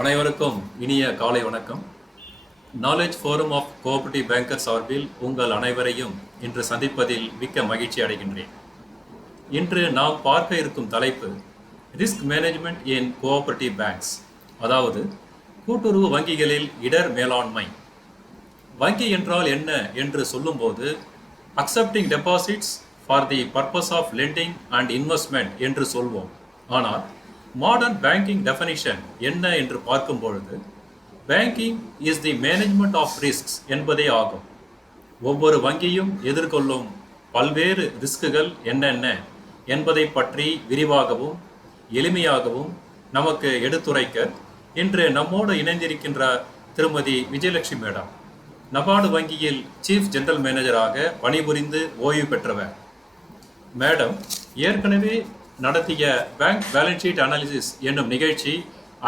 அனைவருக்கும் இனிய காலை வணக்கம். Knowledge forum of cooperative banker சார்பில் உங்கள் அனைவரையும் இன்று சந்திப்பதில் மிக்க மகிழ்ச்சி அடைகின்றேன். இன்று நாம் பார்க்க இருக்கும் தலைப்பு ரிஸ்க் மேனேஜ்மெண்ட் இன் கோஆபரேட்டிவ் பேங்க்ஸ், அதாவது கூட்டுறவு வங்கிகளில் இடர் மேலாண்மை. வங்கி என்றால் என்ன என்று சொல்லும்போது accepting deposits for the purpose of lending and investment என்று சொல்வோம். ஆனால் மாடர்ன் பேங்கிங் டெஃபினிஷன் என்ன என்று பார்க்கும் பொழுது banking is the management of risks என்பதே ஆகும். ஒவ்வொரு வங்கியும் எதிர்கொள்ளும் பல்வேறு ரிஸ்குகள் என்னென்ன என்பதை பற்றி விரிவாகவும் எளிமையாகவும் நமக்கு எடுத்துரைக்க இன்று நம்மோடு இணைந்திருக்கின்ற திருமதி விஜயலட்சுமி மேடம். நபார்டு வங்கியில் சீஃப் ஜெனரல் மேனேஜராக பணிபுரிந்து ஓய்வு பெற்றவர். மேடம் ஏற்கனவே நடத்திய பேங்க் பேலன்ஸ் ஷீட் அனாலிசிஸ் என்னும் நிகழ்ச்சி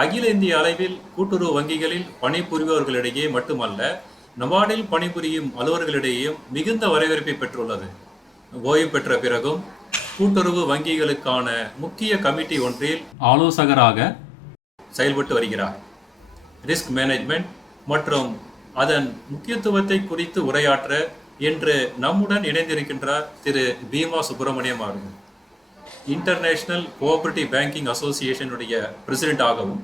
அகில இந்திய அளவில் கூட்டுறவு வங்கிகளில் பணிபுரிபவர்களிடையே மட்டுமல்ல, நபார்டில் பணிபுரியும் அலுவலர்களிடையேயும் மிகுந்த வரவேற்பை பெற்றுள்ளது. ஓய்வு பெற்ற பிறகும் கூட்டுறவு வங்கிகளுக்கான முக்கிய கமிட்டி ஒன்றில் ஆலோசகராக செயல்பட்டு வருகிறார். ரிஸ்க் மேனேஜ்மெண்ட் மற்றும் அதன் முக்கியத்துவத்தை குறித்து உரையாற்ற இன்று நம்முடன் இணைந்திருக்கின்றார் திரு பீமா சுப்பிரமணியம் அவர்கள். இன்டர்நேஷனல் கோஆபரேட்டிவ் பேங்கிங் அசோசியேஷனுடைய பிரசிடென்டாகவும்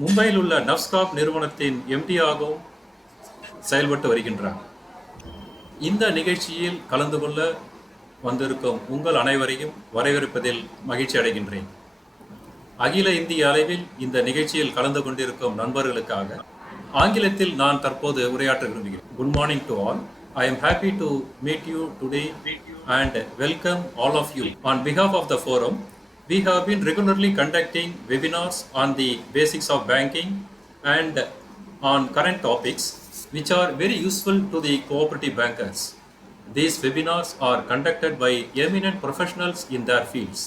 மும்பையில் உள்ள NAFSCOB நிறுவனத்தின் MD-ஆகவும் செயல்பட்டு வருகின்றார். இந்த நிகழ்ச்சியில் கலந்து கொள்ள வந்திருக்கும் உங்கள் அனைவரையும் வரவேற்பதில் மகிழ்ச்சி அடைகின்றேன். அகில இந்திய அளவில் இந்த நிகழ்ச்சியில் கலந்து கொண்டிருக்கும் நண்பர்களுக்காக ஆங்கிலத்தில் நான் தற்போது உரையாற்ற விரும்புகிறேன். Good morning to all. I am happy to meet you today and welcome all of you. On behalf of the forum, we have been regularly conducting webinars on the basics of banking and on current topics which are very useful to the cooperative bankers. These webinars are conducted by eminent professionals in their fields.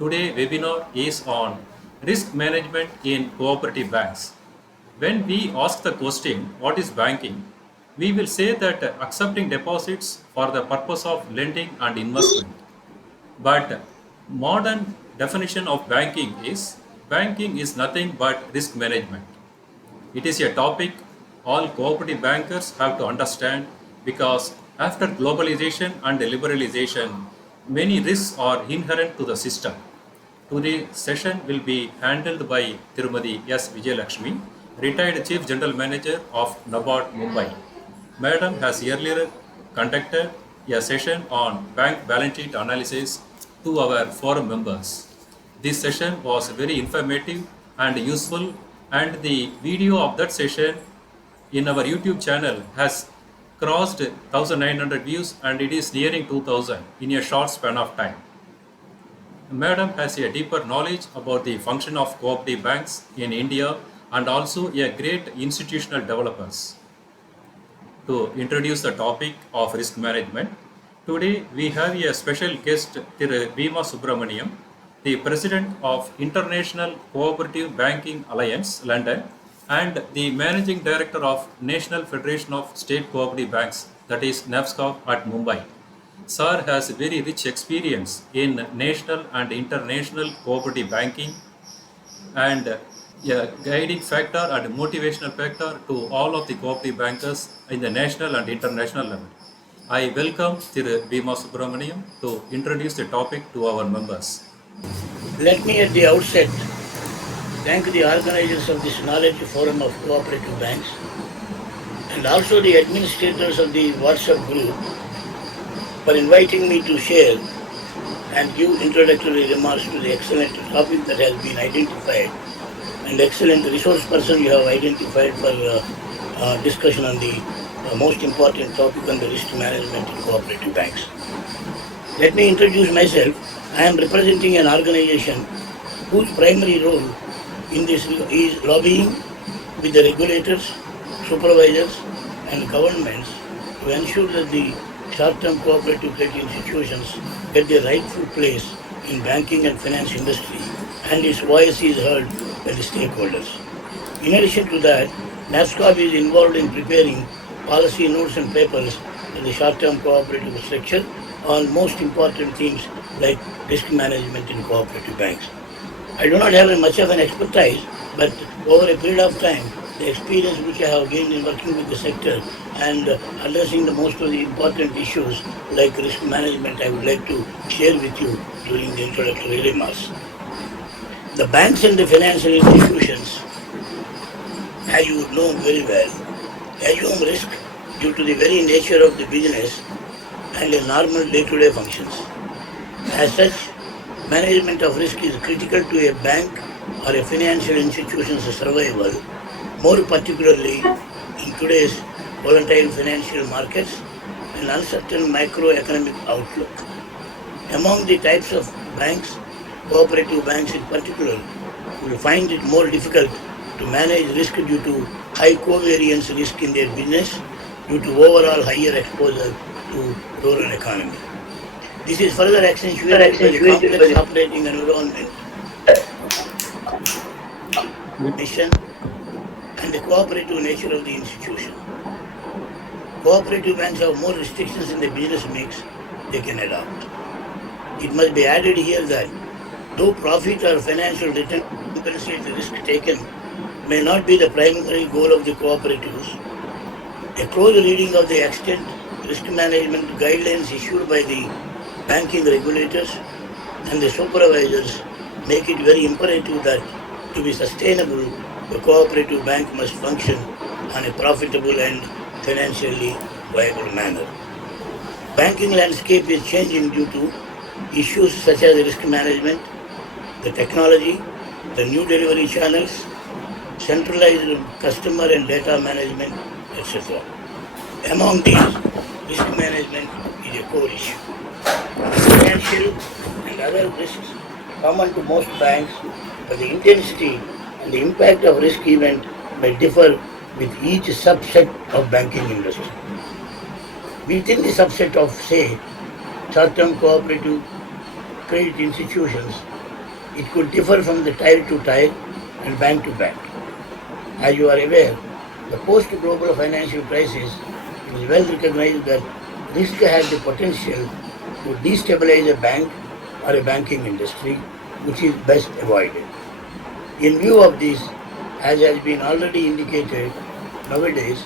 Today's webinar is on risk management in cooperative banks. When we ask the question, what is banking? We will say that accepting deposits for the purpose of lending and investment. But modern definition of banking is nothing but risk management. It is a topic all cooperative bankers have to understand because after globalization and liberalization, many risks are inherent to the system. Today's session will be handled by Tirumadi S. Vijayalakshmi, retired Chief General Manager of NABARD, Mumbai. Madam has earlier conducted a session on bank balance sheet analysis to our forum members. This session was very informative and useful, and the video of that session in our YouTube channel has crossed 1900 views and it is nearing 2000 in a short span of time. Madam has a deeper knowledge about the function of cooperative banks in India and also a great institutional developers. To introduce the topic of risk management, today we have a special guest, Thiru Bhima Subrahmanyam, the President of International Cooperative Banking Alliance, London, and the Managing Director of National Federation of State Cooperative Banks, that is NAFSCOB at Mumbai. Sir has very rich experience in national and international cooperative banking and a guiding factor and motivational factor to all of the cooperative bankers in the national and international level. I welcome Thiru Bhima Subrahmanyam to introduce the topic to our members. Let me at the outset thank the organizers of this Knowledge Forum of Cooperative Banks and also the administrators of the WhatsApp group for inviting me to share and give introductory remarks to the excellent topic that has been identified and excellent resource person you have identified for discussion on the most important topic on the risk management in cooperative banks. Let me introduce myself. I am representing an organization whose primary role in this is lobbying with the regulators, supervisors and governments to ensure that the short-term cooperative credit institutions get their rightful place in banking and finance industry and its voice is heard by the stakeholders. In addition to that, NAFSCOB is involved in preparing policy notes and papers in the short-term cooperative structure on most important themes like risk management in cooperative banks. I do not have much of an expertise, But over a period of time, the experience which I have gained in working with the sector and addressing the most of the important issues like risk management, I would like to share with you during the introductory remarks. The banks and the financial institutions, as you would know very well, assume risk due to the very nature of the business and the normal day-to-day functions. As such, management of risk is critical to a bank or a financial institution's survival, more particularly in today's volatile financial markets and uncertain macroeconomic outlook. Among the types of banks, cooperative banks in particular will find it more difficult to manage risk due to high covariance risk in their business due to overall higher exposure to rural economy. This is further accentuated by the complex operating environment, mission, and the cooperative nature of the institution. Cooperative banks have more restrictions in the business mix they can adopt. It must be added here that though profit or financial return compensate the risk taken may not be the primary goal of the cooperatives, a close reading of the extent risk management guidelines issued by the banking regulators and the supervisors make it very imperative that to be sustainable, the cooperative bank must function on a profitable and financially viable manner. Banking landscape is changing due to issues such as risk management, the technology, the new delivery channels, centralized customer and data management, etc. Among these, risk management is a core issue. Financial and other risks common to most banks, but the intensity and the impact of risk event may differ with each subset of banking industry. Within the subset of, say, short-term cooperative credit institutions, it could differ from the tier to tier and bank to bank. As you are aware, the post-global financial crisis, it is well recognized that risk has the potential to destabilize a bank or a banking industry, which is best avoided. In view of this, as has been already indicated, nowadays,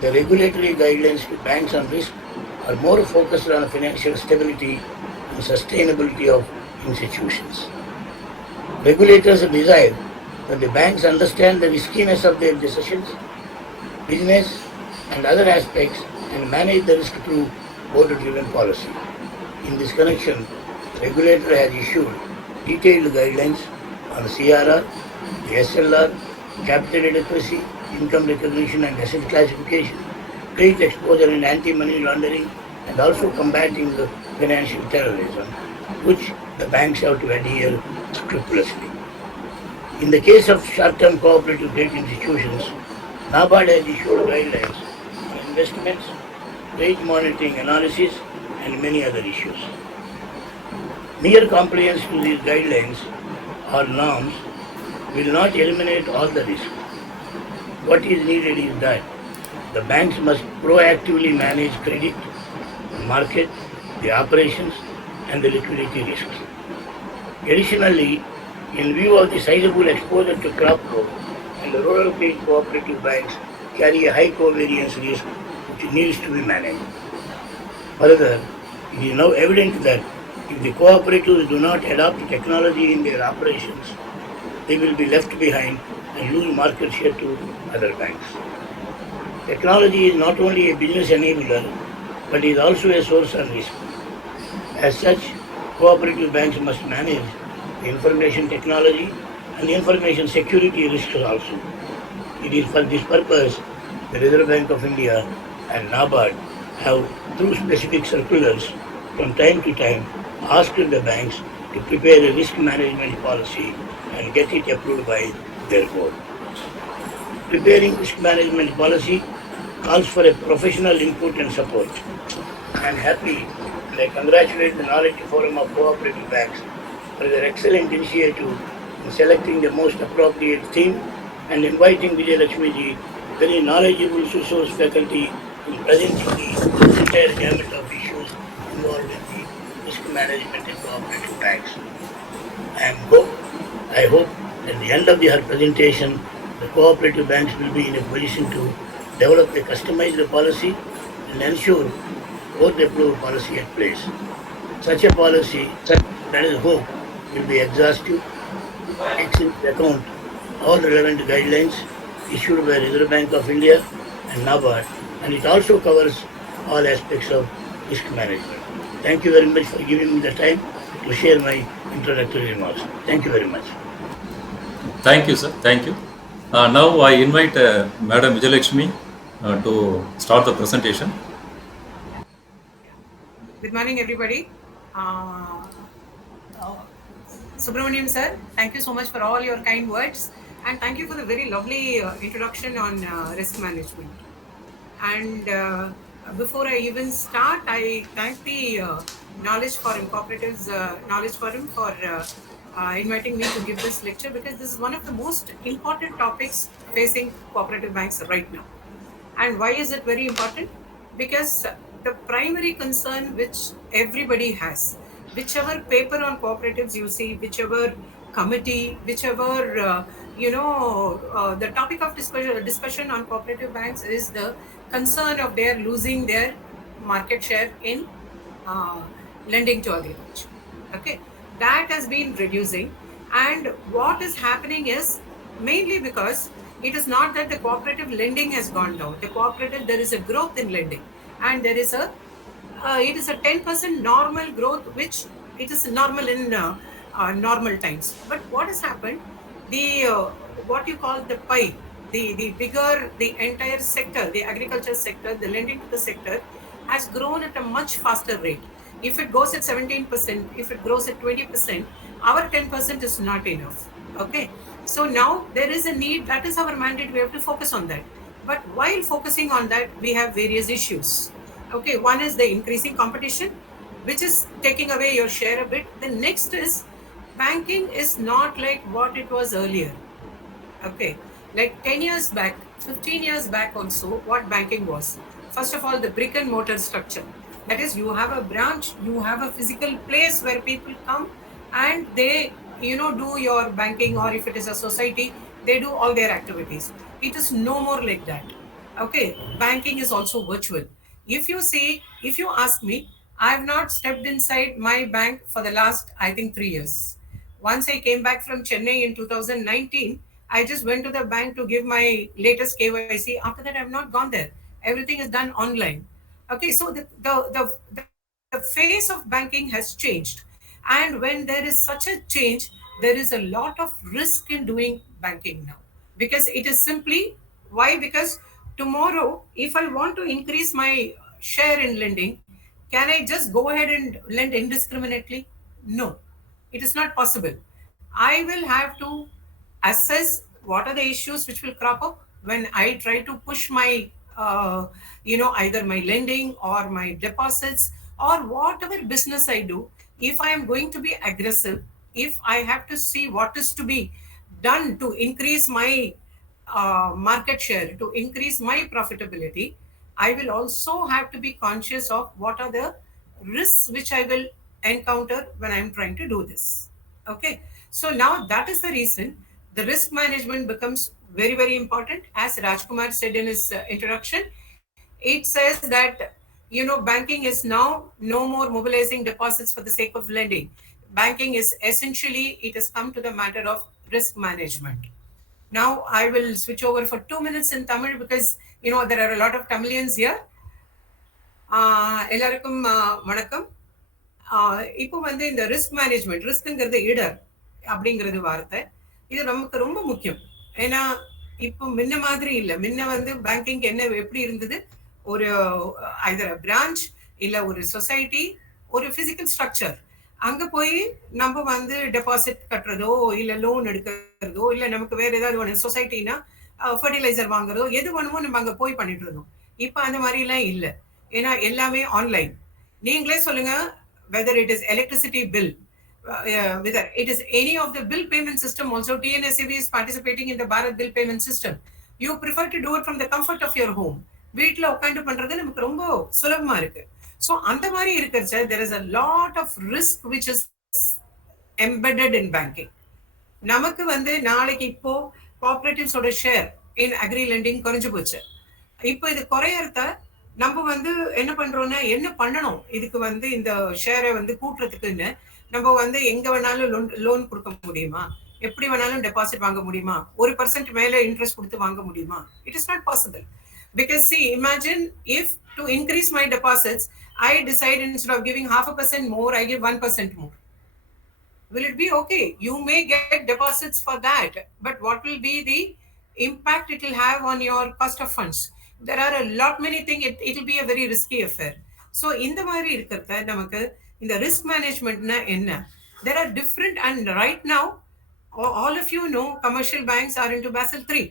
the regulatory guidelines to banks on risk are more focused on financial stability and sustainability of institutions. Regulators desire that the banks understand the riskiness of their decisions, business, and other aspects and manage the risk through board-driven policy. In this connection, the regulator has issued detailed guidelines on CRR, the SLR, capital adequacy, income recognition and asset classification, credit exposure and anti-money laundering, and also combating the financial terrorism, which the banks have to adhere scrupulously. In the case of short-term cooperative credit institutions, NABARD has issued guidelines on investments, credit monitoring analysis, and many other issues. Mere compliance to these guidelines or norms will not eliminate all the risk. What is needed is that the banks must proactively manage credit, the market, the operations, and the liquidity risks. Additionally, in view of the sizable exposure to crop growth and the rural credit cooperative banks carry a high covariance risk which needs to be managed. Further, it is now evident that if the cooperatives do not adopt technology in their operations, they will be left behind and lose market share to other banks. Technology is not only a business enabler, but is also a source of risk. As such, cooperative banks must manage the information technology and the information security risks also. It is for this purpose the Reserve Bank of India and NABARD have, through specific circulars, from time to time asked the banks to prepare a risk management policy and get it approved by their board. Preparing risk management policy calls for a professional input and support. I am happy and I congratulate the Knowledge Forum of Cooperative Banks for their excellent initiative in selecting the most appropriate theme and inviting Vijayalakshmi ji, very knowledgeable resource faculty, in presenting the entire gamut of issues involved in the risk management in cooperative banks. I hope At the end of her presentation, the cooperative banks will be in a position to develop a customized policy and ensure court-approved policy at place. Such a policy, that is hope, will be exhaustive, takes into account all relevant guidelines issued by Reserve Bank of India and NABARD, and it also covers all aspects of risk management. Thank you very much for giving me the time to share my introductory remarks. Thank you very much. Thank you, sir. Thank you. Now I invite Madam Vijayalakshmi to start the presentation. Good morning, everybody. Subrahmanyam sir, thank you so much for all your kind words, and thank you for the very lovely introduction on risk management. And before I even start, I thank the Knowledge Forum Cooperatives Knowledge Forum for inviting me to give this lecture, because this is one of the most important topics facing cooperative banks right now. And why is it very important? Because the primary concern which everybody has, whichever paper on cooperatives you see, whichever committee, whichever the topic of discussion on cooperative banks is the concern of their losing their market share in lending to agriculture. Okay, that has been reducing, and what is happening is mainly because it is not that the cooperative lending has gone down. The cooperative, there is a growth in lending, and there is it is a 10% normal growth, which it is normal in normal times. But what has happened, the what you call the pie, the bigger the entire sector, the agriculture sector, the lending to the sector has grown at a much faster rate. If it goes at 17%, if it grows at 20%, our 10% is not enough. Okay, so now there is a need, that is our mandate, we have to focus on that. But while focusing on that, we have various issues. Okay, one is the increasing competition, which is taking away your share a bit. The next is banking is not like what it was earlier. Okay, like 10 years back, 15 years back also, what banking was. First of all, the brick and mortar structure. That is, you have a branch, you have a physical place where people come and they, do your banking, or if it is a society, they do all their activities. It is no more like that. Okay, banking is also virtual. If you ask me, I have not stepped inside my bank for the last, I think, 3 years. Once I came back from Chennai in 2019, I just went to the bank to give my latest KYC. After that, I have not gone there. Everything is done online. Okay, so the face of banking has changed. And when there is such a change, there is a lot of risk in doing banking now. Because it is simply, why? Because tomorrow, if I want to increase my share in lending, can I just go ahead and lend indiscriminately? No, it is not possible. I will have to assess what are the issues which will crop up when I try to push my, either my lending or my deposits or whatever business I do. If I am going to be aggressive, if I have to see what is to be done to increase my market share, to increase my profitability, I will also have to be conscious of what are the risks which I will encounter when I'm trying to do this. Okay, so now that is the reason the risk management becomes very, very important. As Rajkumar said in his introduction, it says that banking is now no more mobilizing deposits for the sake of lending. Banking is essentially, it has come to the matter of risk management. Now I will switch over for 2 minutes in Tamil, because there are a lot of Tamilians here. எல்லாருக்கும் வணக்கம். இப்போ இந்த risk management, ரிஸ்க்ங்கிறது இடர் அப்படிங்கிறது வார்த்தை, இது நமக்கு ரொம்ப முக்கியம். ஏன்னா இப்போ முன்ன மாதிரி இல்லை. முன்ன பேங்கிங் என்ன எப்படி இருந்தது, ஒரு ஐதர் பிரான்ச் இல்ல ஒரு சொசைட்டி, ஒரு பிசிக்கல் ஸ்ட்ரக்சர், அங்க போய் நம்ம டெபாசிட் கட்டுறதோ இல்ல லோன் எடுக்கிறதோ இல்ல நமக்கு வேற ஏதாவது ஒன்று சொசைட்டினா ஃபர்டிலைசர் வாங்குறதோ எது வேணுமோ நம்ம அங்க போய் பண்ணிட்டு இருந்தோம். இப்ப அந்த மாதிரி எல்லாம் இல்லை. ஏன்னா எல்லாமே ஆன்லைன். நீங்களே சொல்லுங்க, whether it is electricity bill, whether it is any of the bill payment system, also TNSAB is participating in the Bharat bill payment system. You prefer to do it from the comfort of your home. வீட்டில் உட்காந்து பண்றது நமக்கு ரொம்ப சுலபமா இருக்கு. So அந்த மாதிரி இருக்கிறச்ச there is a lot of risk which is embedded in banking. நமக்கு வந்து நாளைக்கு இப்போ கோஆபரேட்டிவ்ஸோட ஷேர் இன் அக்ரி லெண்டிங் குறைஞ்சு போச்சு. இப்போ இது குறையறத நம்ம வந்து என்ன பண்றோம்னா, என்ன பண்ணணும் இதுக்கு வந்து இந்த ஷேரை வந்து கூட்டுறதுக்குன்னு நம்ம வந்து எங்க வேணாலும் லோன் கொடுக்க முடியுமா? எப்படி வேணாலும் டெபாசிட் வாங்க முடியுமா? 1% மேல இன்ட்ரெஸ்ட் கொடுத்து வாங்க முடியுமா? It is not possible. Because see, imagine if to increase my deposits, I decide instead of giving 0.5% more, I give 1% more. Will it be okay? You may get deposits for that, but what will be the impact it will have on your cost of funds? There are a lot many things. It will be a very risky affair. So இந்த மாதிரி இருக்கிறத நமக்கு இந்த risk managementனா என்ன? There are different, and right now all of you know commercial banks are into Basel 3.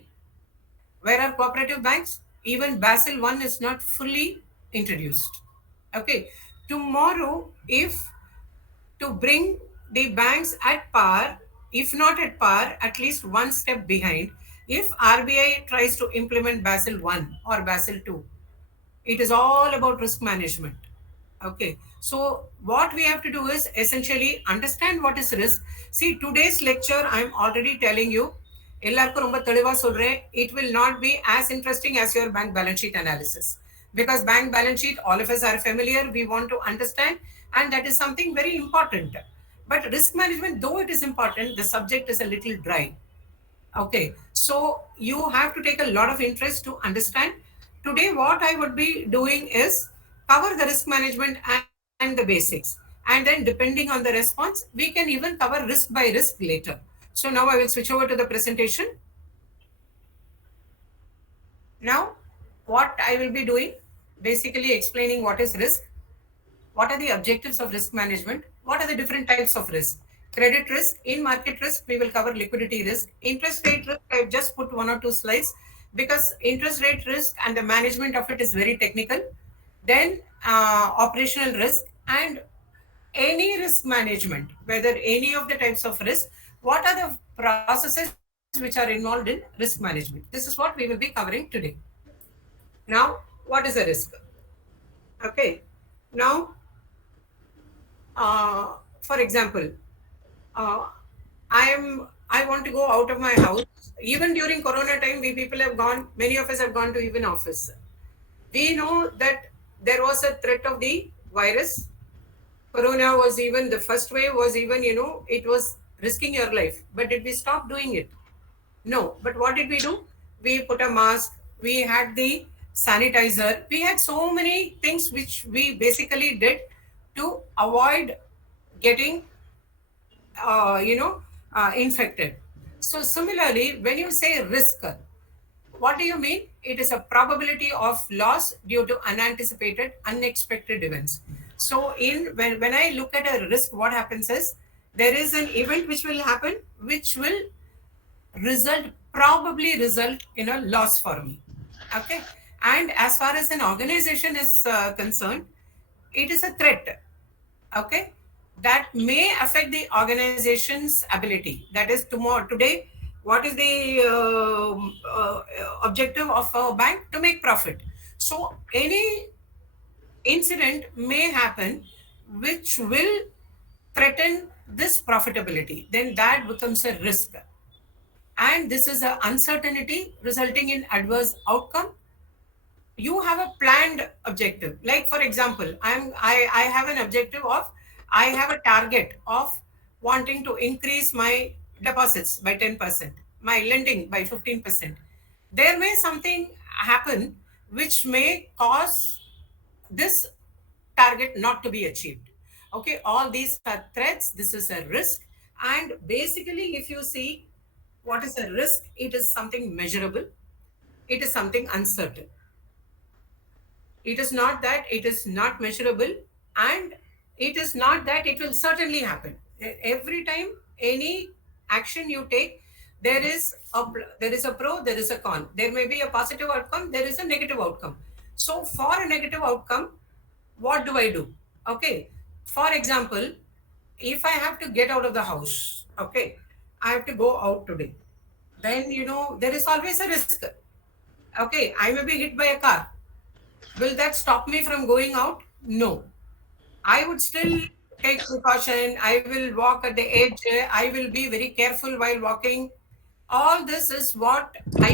Where are cooperative banks? Even Basel 1 is not fully introduced. Okay. Tomorrow, if to bring the banks at par, if not at par, at least one step behind. If RBI tries to implement Basel 1 or Basel 2, it is all about risk management. Okay, so what we have to do is essentially understand what is risk. See, today's lecture, I'm already telling you, எல்லாருக்கும் ரொம்ப தெளிவா சொல்றேன், it will not be as interesting as your bank balance sheet analysis. Because bank balance sheet, all of us are familiar, we want to understand, and that is something very important. But risk management, though it is important, the subject is a little dry. Okay, so you have to take a lot of interest to understand. Today, what I would be doing is cover the risk management and the basics. And then, depending on the response, we can even cover risk by risk later. So now I will switch over to the presentation. Now, what I will be doing, basically explaining what is risk, what are the objectives of risk management, what are the different types of risk. Credit risk, in market risk, we will cover liquidity risk. Interest rate risk, I've just put 1 or 2 slides because interest rate risk and the management of it is very technical. Then operational risk and any risk management, whether any of the types of risk, what are the processes which are involved in risk management. This is what we will be covering today. Now, what is a risk? Okay. Now, for example, uh, I want to go out of my house. Even during Corona time, we people have gone. Many of us have gone to even office. We know that there was a threat of the virus. Corona was even the first wave was even it was risking your life. But did we stop doing it? No. But what did we do? We put a mask. We had the sanitizer. We had so many things which we basically did to avoid getting infected. So similarly, when you say risk, what do you mean? It is a probability of loss due to unanticipated, unexpected events. So when I look at a risk, what happens is there is an event which will happen, which will probably result in a loss for me. Okay. And as far as an organization is concerned, it is a threat. Okay, that may affect the organization's ability. That is today, what is the objective of a bank? To make profit. So any incident may happen which will threaten this profitability. Then that becomes a risk. And this is an uncertainty resulting in adverse outcome. You have a planned objective. Like for example, I have an objective of, I have a target of wanting to increase my deposits by 10%, my lending by 15%. There may something happen which may cause this target not to be achieved. Okay, all these are threats. This is a risk. And basically, if you see what is a risk, it is something measurable, it is something uncertain. It is not that it is not measurable, and it is not that it will certainly happen. Every time any action you take, there is a pro, there is a con. There may be a positive outcome, there is a negative outcome. So for a negative outcome, what do I do? Okay. For example, if I have to get out of the house, okay, I have to go out today. Then there is always a risk. Okay, I may be hit by a car. Will that stop me from going out? No. I would still take precaution, I will walk at the edge, I will be very careful while walking. All this is what I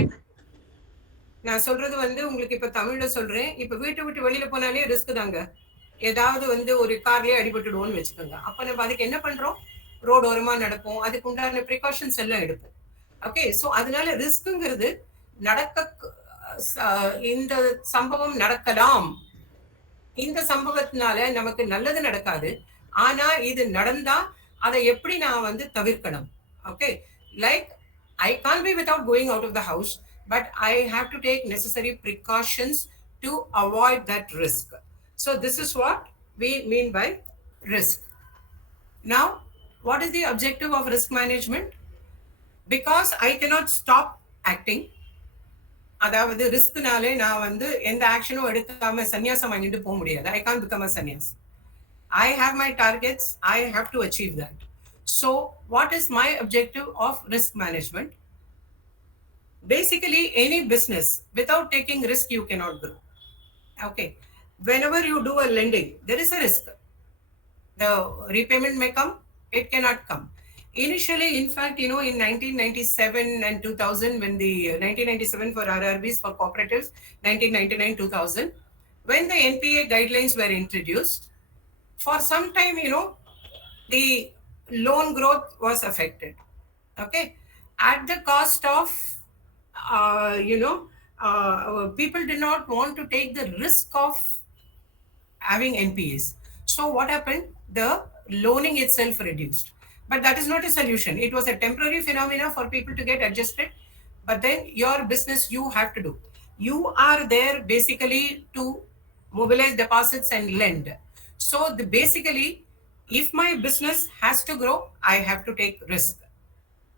நான் சொல்றது வந்து உங்களுக்கு இப்ப தமிழ்ல சொல்றேன். இப்ப வீட்டை விட்டு வெளியில போனாலே ரிஸ்க் தாங்க. ஏதாவது வந்து ஒரு கார்லயே அடிபட்டுடுவோம்னு வச்சுக்கோங்க. அப்ப நம்ம அதுக்கு என்ன பண்றோம்? ரோடு ஓரமா நடப்போம். அதுக்கு உண்டான ப்ரிகாஷன்ஸ் எல்லாம் எடுப்போம். ஓகே. சோ அதனால ரிஸ்க்ங்கிறது நடக்க இந்த சம்பவம் நடக்கலாம். இந்த சம்பவத்தினால நமக்கு நல்லது நடக்காது. ஆனா இது நடந்தா அதை எப்படி நான் வந்து தவிர்க்கணும்? Okay. Like I can't be without going out of the house, but I have to take necessary precautions to avoid that risk. So this is what we mean by risk. Now, what is the objective of risk management? Because I cannot stop acting. அதாவது ரிஸ்க்னாலே நான் வந்து எந்த ஆக்ஷனும் எடுக்காம சன்னியாசம் வாங்கிட்டு போக முடியாது. I can't become a sannyas. I have my targets. I have to achieve that. So, what is my objective of risk management? Basically, any business, without taking risk, you cannot grow. Okay. Whenever you do a lending, there is a risk. The repayment may come, it cannot come. Initially, in fact, in 1997 and 2000, when the 1997 for RRBs, for cooperatives, 1999-2000, when the NPA guidelines were introduced, for some time, the loan growth was affected. Okay. At the cost of, people did not want to take the risk of having NPAs. So what happened? The loaning itself reduced. But that is not a solution. It was a temporary phenomena for people to get adjusted. But then your business, you have to do. You are there basically to mobilize deposits and lend. So basically, if my business has to grow, I have to take risk.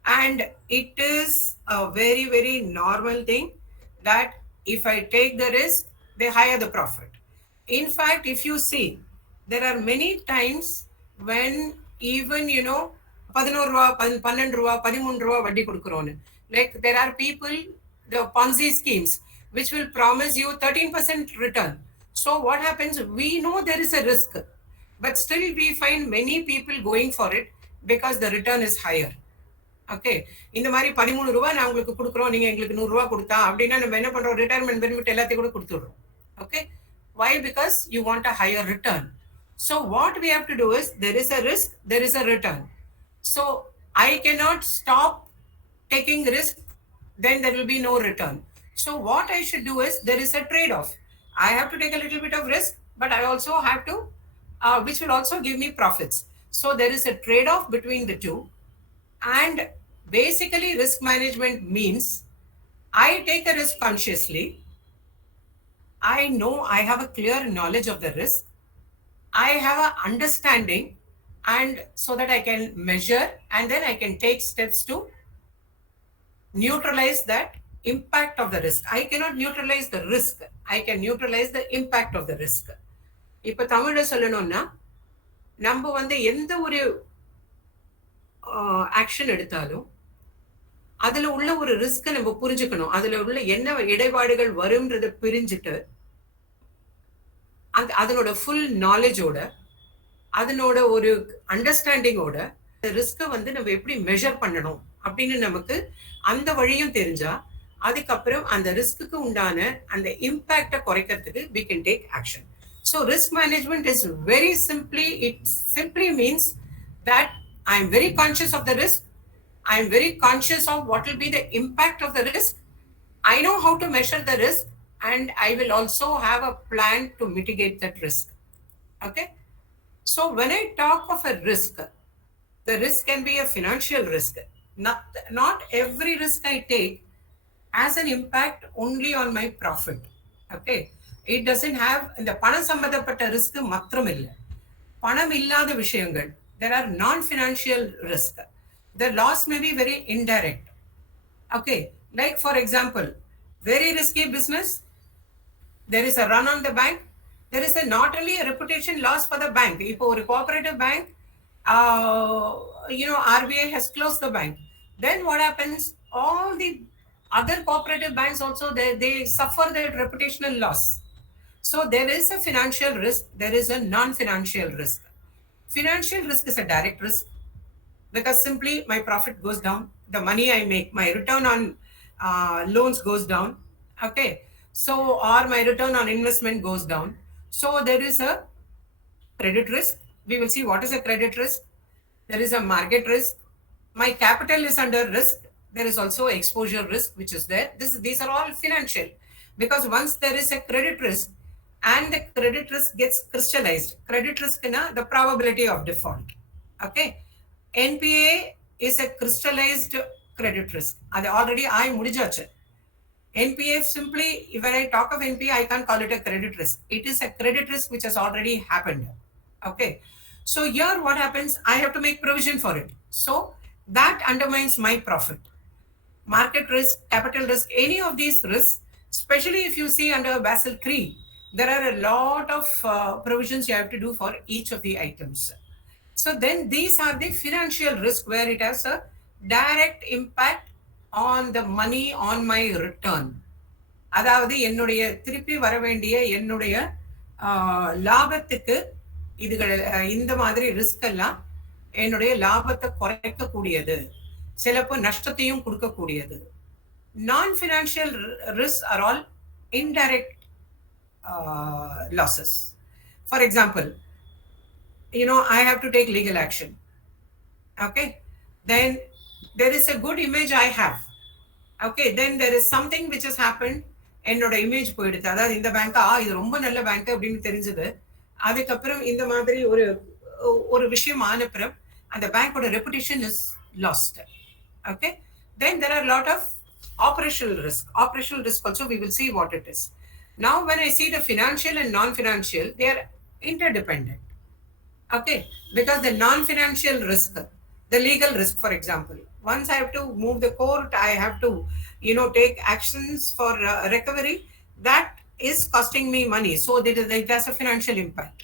And it is a very, very normal thing that if I take the risk, the higher the profit. In fact, if you see, there are many times when even, 11 ரூபா 12 ரூபா 13 ரூபா வட்டி கொடுக்குறோன்னு. Like there are people, the Ponzi schemes, which will promise you 13% return. So what happens? We know there is a risk, but still we find many people going for it because the return is higher. Okay. இந்த மாதிரி 13 ரூபா நான் உங்களுக்கு கொடுக்குறோம், நீங்க எங்களுக்கு 100 ரூபா கொடுத்தா அப்படின்னா நம்ம என்ன பண்றோம்? ரிட்டையர்மெண்ட் பெனிஃபிட் எல்லாத்தையும் கூட கொடுத்துடுறோம். Okay. Why? Because you want a higher return. So what we have to do is, there is a risk, there is a return. So I cannot stop taking risk, then there will be no return. So what I should do is, there is a trade-off. I have to take a little bit of risk, but I also have to, which will also give me profits. So there is a trade-off between the two. And basically, risk management means I take a risk consciously. I know I have a clear knowledge of the risk. I have an understanding, and so that I can measure, and then I can take steps to neutralize that impact of the risk. I cannot neutralize the risk. I can neutralize the impact of the risk. இப்ப தமிழ்ல சொல்லணும்னா, நம்ம வந்து எந்த ஒரு action எடுத்தாலும் அதுல உள்ள ஒரு ரிஸ்க நம்ம புரிஞ்சுக்கணும். அதுல உள்ள என்ன இடைபாடுகள் வரும்ன்றத பிரிஞ்சுட்டு, அதனோட ஃபுல் நாலேஜோட, அதனோட ஒரு அண்டர்ஸ்டாண்டிங்கோட ரிஸ்க வந்து நம்ம எப்படி மெஷர் பண்ணணும் அப்படின்னு நமக்கு அந்த வழியும் தெரிஞ்சா, அதுக்கப்புறம் அந்த ரிஸ்க்கு உண்டான அந்த இம்பாக்டை குறைக்கிறதுக்கு we can take action. So risk management is very simply, it simply means that I am very conscious of the risk. I am very conscious of what will be the impact of the risk. I know how to measure the risk, and I will also have a plan to mitigate that risk. Okay. So when I talk of a risk, the risk can be a financial risk. Not every risk I take has an impact only on my profit. Okay. It doesn't have இந்த பணம் சம்பந்தப்பட்ட risk மாத்திரம் இல்லை. பணம் இல்லாத விஷயங்கள், there are non-financial risk. The loss may be very indirect. Okay. Like for example, very risky business, there is a run on the bank. There is not only a reputation loss for the bank. இப்போ ஒரு cooperative bank, RBI has closed the bank. Then what happens? All the other cooperative banks also, they suffer their reputational loss. So there is a financial risk, there is a non-financial risk. Financial risk is a direct risk because simply my profit goes down, the money I make, my return on loans goes down. Okay, so or my return on investment goes down. So there is a credit risk. We will see what is a credit risk. There is a market risk. My capital is under risk. There is also exposure risk, which is there. These are all financial. Because once there is a credit risk and the credit risk gets crystallized, credit risk in the probability of default. Okay. NPA is a crystallized credit risk. That already I mudijachu. NPA simply, when I talk of NPA, I can't call it a credit risk. It is a credit risk which has already happened. Okay. So here what happens, I have to make provision for it. So that undermines my profit. Market risk, capital risk, any of these risks, especially if you see under Basel III, there are a lot of provisions you have to do for each of the items. So then these are the financial risk where it has a direct impact on the money on my return. அதாவது என்னுடைய திருப்பி வர வேண்டிய என்னுடைய லாபத்துக்கு இதுகள் இந்த மாதிரி ரிஸ்க் எல்லாம் என்னுடைய லாபத்தை குறைக்கக்கூடியது, சிலப்போ நஷ்டத்தையும் கொடுக்கக்கூடியது. நான் financial risk are all indirect losses. For example, I have to take legal action. Okay, then there is a good image I have. Okay, then there is something which has happened. என்னோட image போயிடுது. அதாவது இந்த bank இது ரொம்ப நல்ல bank அப்படின்னு தெரிஞ்சது. அதுக்கப்புறம் இந்த மாதிரி ஒரு ஒரு விஷயம் ஆனப்புறம் அந்த பேங்கோட reputation is lost. Okay, then there are a lot of operational risk. Operational risk also we will see what it is. Now when I see the financial and non-financial, they are interdependent. Okay, because the non-financial risk, the legal risk, for example, once I have to move the court, I have to, take actions for recovery. That is costing me money. So it has a financial impact.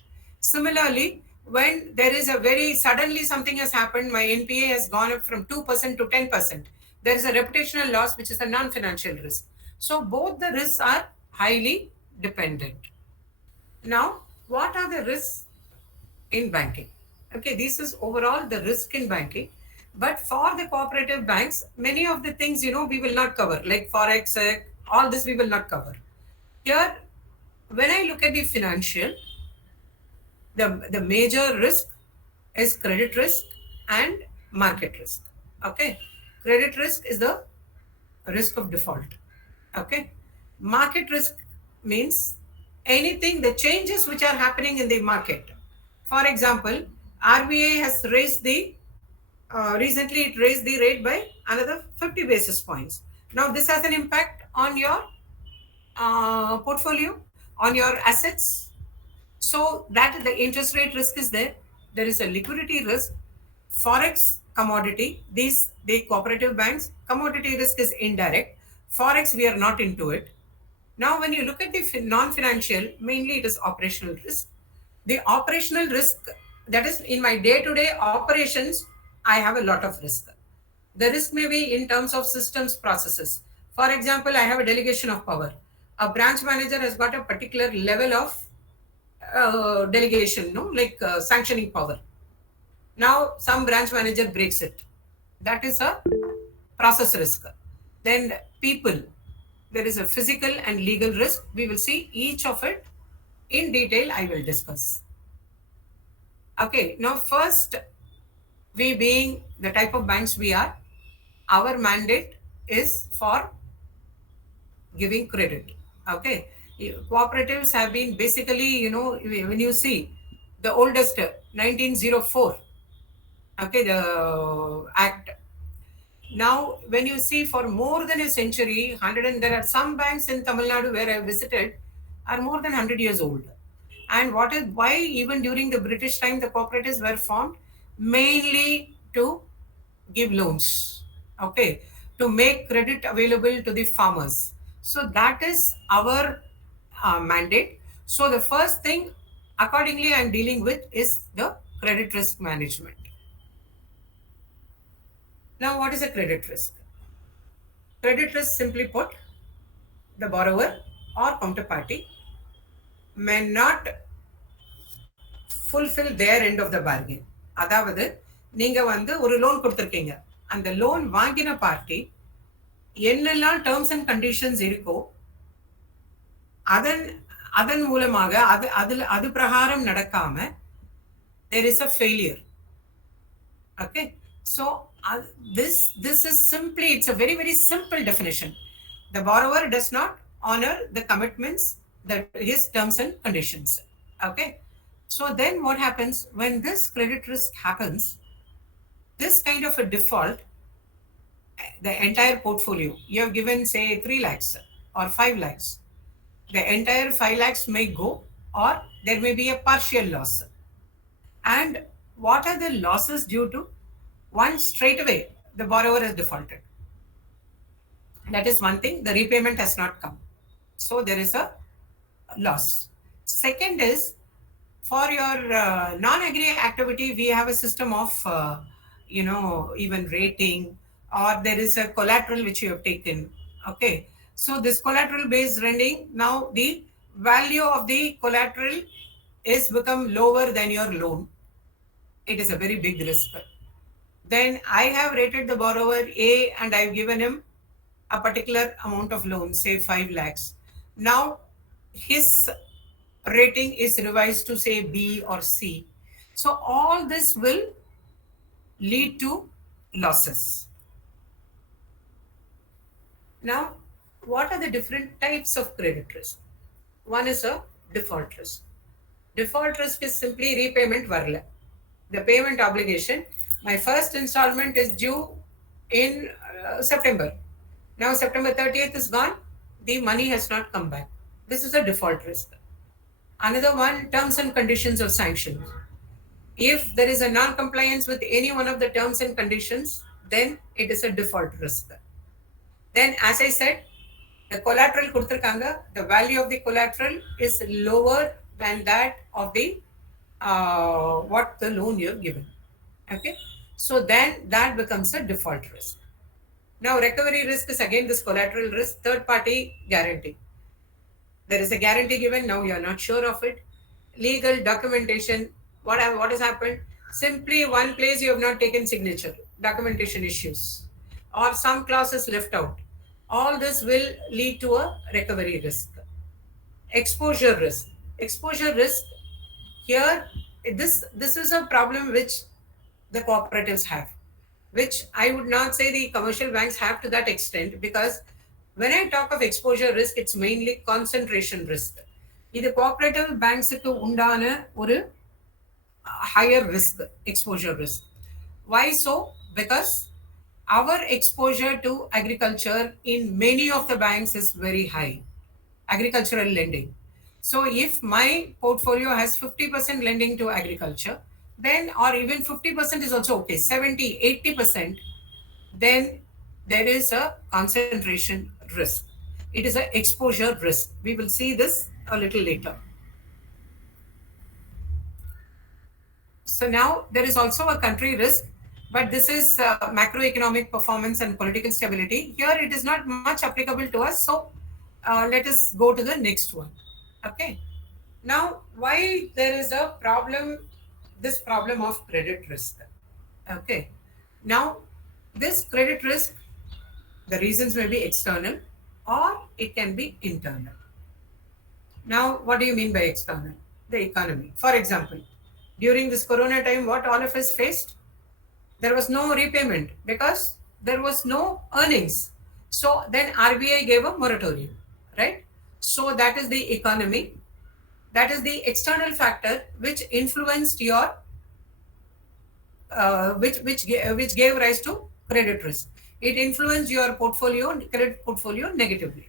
Similarly, when there is a very suddenly something has happened, my NPA has gone up from 2% to 10%. There is a reputational loss, which is a non-financial risk. So both the risks are highly dependent. Now, what are the risks in banking? Okay, this is overall the risk in banking. But for the cooperative banks, many of the things, we will not cover, like Forex, all this we will not cover. Here, when I look at the financial, the major risk is credit risk and market risk. Okay, credit risk is the risk of default. Okay, market risk means anything, the changes which are happening in the market. For example, RBI has raised recently it raised the rate by another 50 basis points. Now this has an impact on your portfolio, on your assets. So that the interest rate risk is there. There is a liquidity risk, Forex, commodity. The cooperative banks, commodity risk is indirect. Forex, we are not into it. Now, when you look at the non-financial, mainly it is operational risk. The operational risk, that is in my day-to-day operations, I have a lot of risk. The risk may be in terms of systems, processes. For example, I have a delegation of power. A branch manager has got a particular level of delegation, like sanctioning power. Now, some branch manager breaks it. That is a process risk. Then people, there is a physical and legal risk. We will see each of it in detail. I will discuss. Okay, now first, we being the type of banks we are, our mandate is for giving credit. Okay, cooperatives have been basically, when you see the oldest 1904, okay, the act. Now, when you see for more than a century, there are some banks in Tamil Nadu where I visited are more than 100 years old. And why even during the British time the cooperatives were formed? Mainly to give loans, okay, to make credit available to the farmers. So that is our mandate. So the first thing, accordingly, I'm dealing with is the credit risk management. Now, what is a credit risk? Credit risk, simply put, the borrower or counterparty may not fulfill their end of the bargain. அதாவது நீங்க வந்து ஒரு loan கொடுத்துருக்கீங்க, அந்த loan வாங்கின party என்னெல்லாம் terms and conditions இருக்கோ அதன் அதன் மூலமாக அது பிரகாரம் நடக்காம there is a failure. Okay, so this is simply, it's a very very simple definition. The borrower does not honor the commitments, that his terms and conditions. Okay, so then what happens when this credit risk happens? This kind of a default, the entire portfolio you have given, say 3 lakhs or 5 lakhs, the entire 5 lakhs may go, or there may be a partial loss. And what are the losses due to? One, straight away the borrower has defaulted. That is one thing, the repayment has not come, so there is a loss. Second is, for your non-agri activity, we have a system of even rating, or there is a collateral which you have taken. Okay, so this collateral based lending, now the value of the collateral is become lower than your loan. It is a very big risk. Then I have rated the borrower A and I've given him a particular amount of loan, say 5 lakhs. Now his rating is revised to say B or C. So all this will lead to losses. Now, what are the different types of credit risk? One is a default risk. Default risk is simply repayment varla. The payment obligation, my first installment is due in September. Now September 30th is gone, the money has not come back. This is a default risk. Another one, terms and conditions of sanctions. If there is a non-compliance with any one of the terms and conditions, then it is a default risk. Then, as I said, the collateral kuduthirukanga, the value of the collateral is lower than that of the what the loan you have given. Okay, so then that becomes a default risk. Now recovery risk is again this collateral risk, third party guarantee. There is a guarantee given, now you are not sure of it. Legal documentation, what has happened? Simply one place you have not taken signature, documentation issues, or some clauses left out. All this will lead to a recovery risk. Exposure risk. Exposure risk, here this is a problem which the cooperatives have, which I would not say the commercial banks have to that extent, because when I talk of exposure risk, it's mainly concentration risk. This cooperative banks ku undana oru higher risk, exposure risk. Why so? Because our exposure to agriculture in many of the banks is very high, agricultural lending. So if my portfolio has 50% lending to agriculture, then, or even 50% is also okay, 70, 80%, then there is a concentration risk. It is an exposure risk. We will see this a little later. So now there is also a country risk, but this is macroeconomic performance and political stability. Here it is not much applicable to us, so let us go to the next one. Okay, now why there is a problem, this problem of credit risk. Okay, now this credit risk, the reasons may be external or it can be internal. Now what do you mean by external? The economy. For example, during this corona time, what all of us faced? There was no repayment because there was no earnings. So then RBI gave a moratorium, right? So that is the economy. That is the external factor which influenced your which gave rise to credit risk. It influenced your portfolio, credit portfolio, negatively.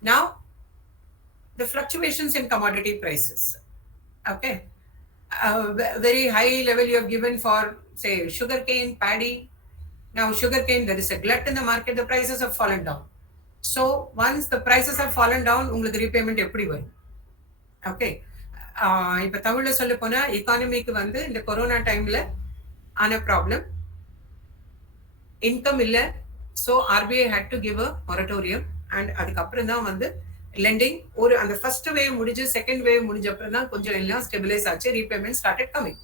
Now, the fluctuations in commodity prices. Okay, very high level you have given for, say, sugarcane, paddy. Now sugarcane, there is a glut in the market, the prices have fallen down. So once the prices have fallen down, உங்களுக்கு repayment எப்படி வரும்? Okay, இப்போ தமிழ்ல சொல்ல போனா எக்கானமிக்கு வந்து இந்த corona டைம்ல ஆன ப்ராப்ளம், இன்கம் இல்லை, so RBI had to give a moratorium, and அதுக்கப்புறம் தான் வந்து lending or and the first wave முடிஞ்சு second wave முடிஞ்ச அப்புறம் தான் கொஞ்சம் எல்லாம் stabilize ஆச்சு, repayment started coming.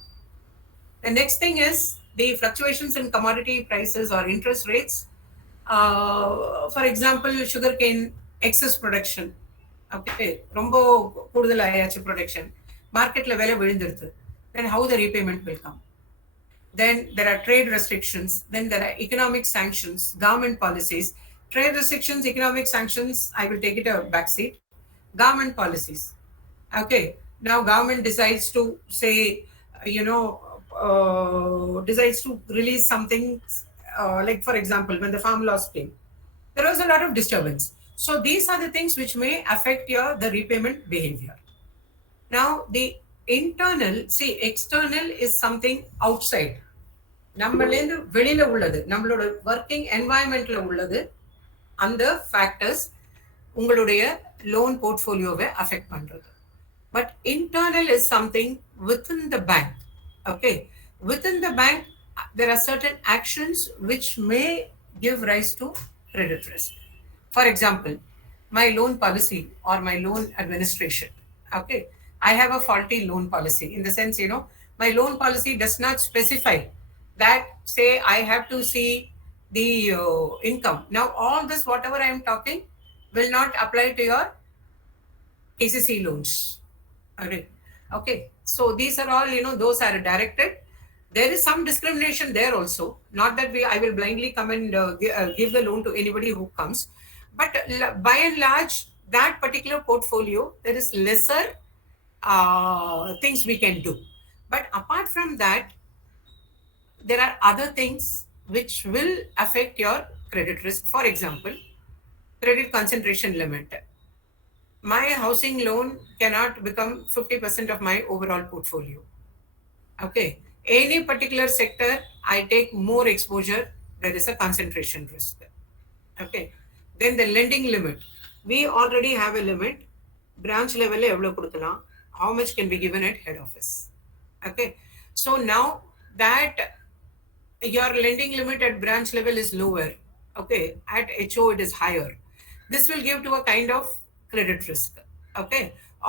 The next thing is the fluctuations in commodity prices or interest rates. For example, sugarcane excess production. Okay, ரொம்ப கூடுதல் ஆயாச்சு production. Marketல விலை விழுந்துருது. Then how the repayment will come? Then there are trade restrictions. Then there are economic sanctions, government policies. Trade restrictions, economic sanctions, I will take it a backseat. Government policies. Okay, now government decides to say, decides to release something like, for example, when the farm loss came, there was a lot of disturbance. So these are the things which may affect the repayment behavior. Now the internal, see, external is something outside. நம்மளேந்து வெளியில உள்ளது, நம்மளோட working என்வாயன்மெண்ட்ல உள்ளது, அந்த factors உங்களுடைய loan போர்ட்ஃபோலியோவை affect பண்றது. But internal is something within the bank. Okay, within the bank there are certain actions which may give rise to credit risk. For example, my loan policy or my loan administration. Okay, I have a faulty loan policy in the sense, my loan policy does not specify that, say, I have to see the income. Now all this whatever I am talking will not apply to your KCC loans. Okay, so these are all, those are directed. There is some discrimination there also, not that I will blindly come and give the loan to anybody who comes, but by and large that particular portfolio there is lesser things we can do. But apart from that, there are other things which will affect your credit risk. For example, credit concentration limit. My housing loan cannot become 50% of my overall portfolio. Okay, any particular sector I take more exposure, there is a concentration risk. Okay, then the lending limit. We already have a limit. Branch level evlo kudukalam, how much can be given at head office. Okay, so now that your lending limit at branch level is lower, okay, at HO it is higher, this will give to a kind of credit risk. Okay,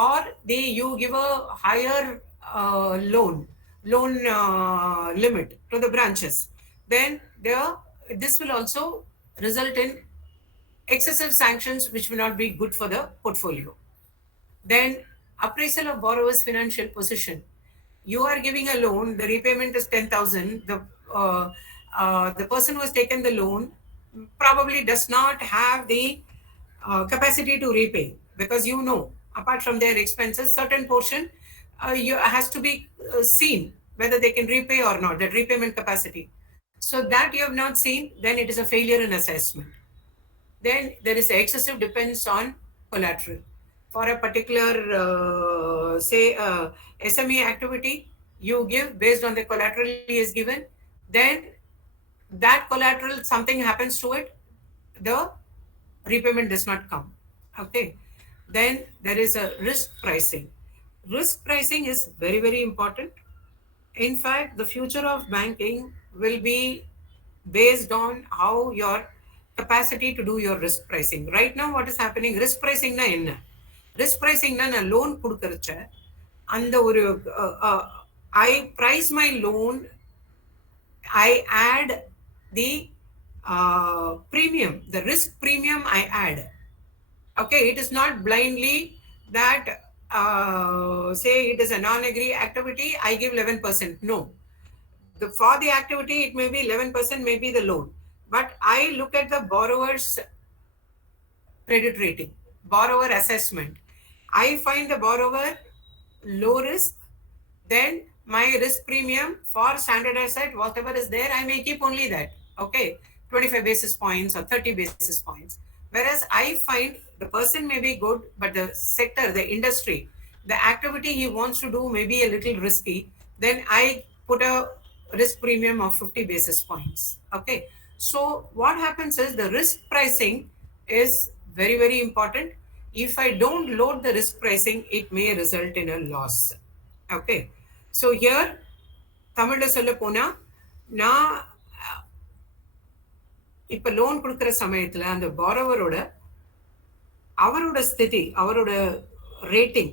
or you give a higher loan limit to the branches, then this will also result in excessive sanctions which will not be good for the portfolio. Then appraisal of borrower's financial position. You are giving a loan, the repayment is 10,000. The person who has taken the loan probably does not have the capacity to repay, because apart from their expenses, certain portion has to be seen whether they can repay or not, that repayment capacity. So that you have not seen, then it is a failure in assessment. Then there is excessive dependence on collateral. For a particular, say, SME activity, you give based on the collateral he is given. Then that collateral, something happens to it, the repayment does not come. Okay, then there is a risk pricing. Risk pricing is very, very important. In fact, the future of banking will be based on how your capacity to do your risk pricing. Right now what is happening, risk pricing na enna? Risk pricing na loan kudukkaracha and I price my loan, I add the premium, the risk premium I add. Okay, it is not blindly that say it is a non-agree activity, I give 11%. No, for the activity it may be 11%, may be the loan, but I look at the borrower's credit rating, borrower assessment. I find the borrower low risk, then my risk premium for standard asset, whatever is there, I may keep only that. Okay, 25 basis points or 30 basis points. Whereas I find the person may be good, but the sector, the industry, the activity he wants to do may be a little risky, then I put a risk premium of 50 basis points. Okay, so what happens is the risk pricing is very, very important. If I don't load the risk pricing, it may result in a loss. Okay, so here தமிழ்ல சொல்ல போனா, நான் இப்ப loan கொடுக்கிற சமயத்துல அந்த borrower-ஓட அவரோட ஸ்திதி, அவரோட rating,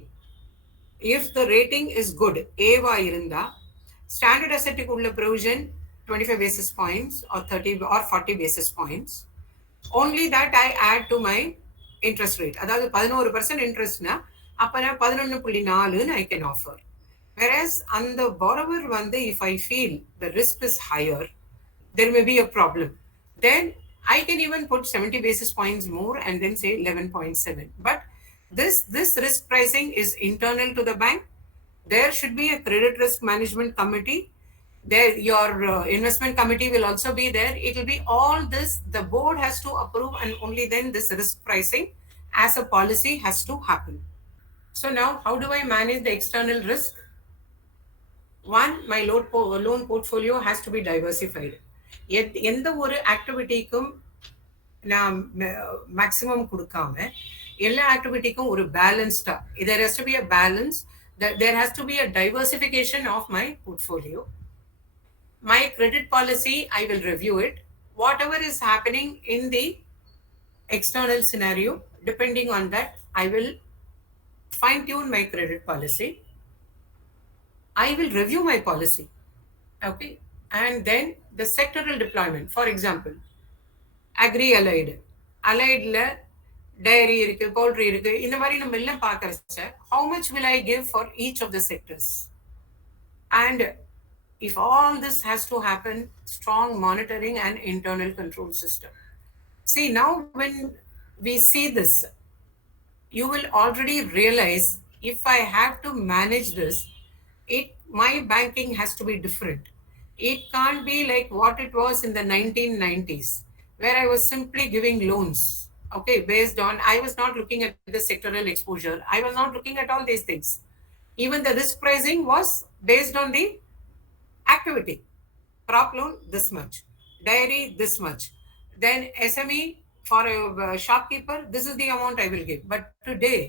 if the rating is good, ஏவா இருந்தா ஸ்டாண்டர்ட் அசெட்டுக்கு உள்ள provision 25 basis points or 30 or 40 basis points. Only that I add to my interest rate. அதாவது 11% இன்ட்ரெஸ்ட்னா அப்போ நான் 11.4 I can offer. Whereas அந்த borrower வந்து if I feel the risk is higher, there may be a problem. Then I can even put 70 basis points more and then say 11.7. But this risk pricing is internal to the bank. There should be a credit risk management committee. There, your investment committee will also be there. It will be all this. The board has to approve, and only then this risk pricing as a policy has to happen. So now, how do I manage the external risk? One, my loan portfolio has to be diversified. எந்த ஒரு ஆக்டிவிட்டிக்கும் நான் maximum கொடுக்காம எல்லா ஆக்டிவிட்டிக்கும் ஒரு பேலன்ஸ்டா, there has to be a balance, there has to be a diversification of my portfolio. My credit policy, I will review it. Whatever is happening in the external scenario, depending on that, I will fine tune my credit policy. I will review my policy. Okay. And then the sectoral deployment. For example, agri-allied. Allied-ல dairy இருக்கு, poultry இருக்கு, இந்த மாதிரி நம்ம எல்லாம் பார்க்கறச்ச how much will I give for each of the sectors? And if all this has to happen, strong monitoring and internal control system. See, now when we see this, you will already realize if I have to manage this, my banking has to be different. It can't be like what it was in the 1990s, where I was simply giving loans. Okay, based on, I was not looking at the sectoral exposure. I was not looking at all these things. Even the risk pricing was based on the activity. Crop loan, this much. Dairy, this much. Then SME, for a shopkeeper, this is the amount I will give. But today,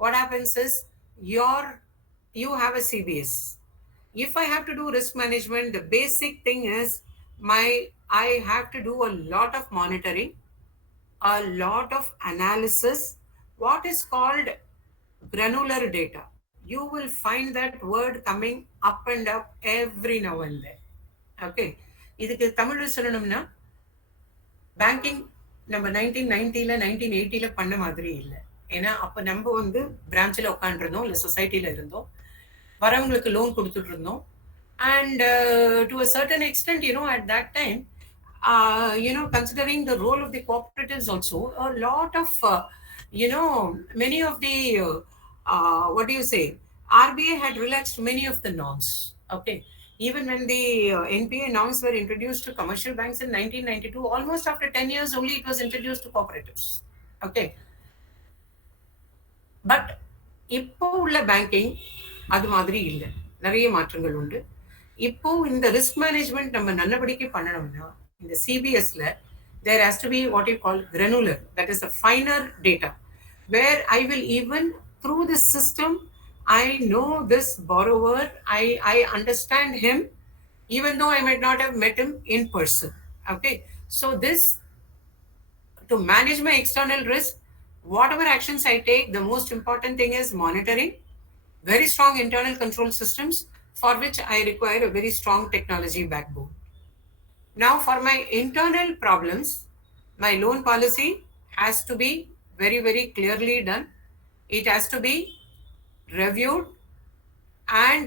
what happens is you have a CBS. If I have to do risk management, the basic thing is I have to do a lot of monitoring, a lot of analysis, what is called granular data. You will find that word coming up and up every now and then. Okay. இதுக்கு தமிழில் சொல்லணும்னா banking நம்ம 1990ல 1980ல பண்ண மாதிரி இல்லை. ஏன்னா அப்போ நம்ம வந்து பிரான்ச்சில் உட்காந்துருந்தோம், இல்லை சொசைட்டியில் இருந்தோம், வரவங்களுக்கு லோன் கொடுத்துட்டு இருந்தோம். And to a certain extent, at that time, considering the role of the cooperatives also, a lot of, many of the, what do you say, RBI had relaxed many of the norms. Okay. Even when the NPA norms were introduced to commercial banks in 1992, almost after 10 years only it was introduced to cooperatives. Okay. But இப்போ உள்ள banking அது மாதிரி இல்லை, நிறைய மாற்றங்கள் உண்டு. இப்போ இந்த ரிஸ்க் மேனேஜ்மெண்ட் நம்ம நல்லபடிக்கு பண்ணணும்னா இந்த சிபிஎஸ்ல there has to be what you call granular, that is a finer data, where I will even through this system I know this borrower, I understand him even though I might not have met him in person. Okay, so this, to manage my external risk, whatever actions I take, the most important thing is monitoring, very strong internal control systems, for which I require a very strong technology backbone. Now, for my internal problems, my loan policy has to be very, very clearly done. It has to be reviewed, and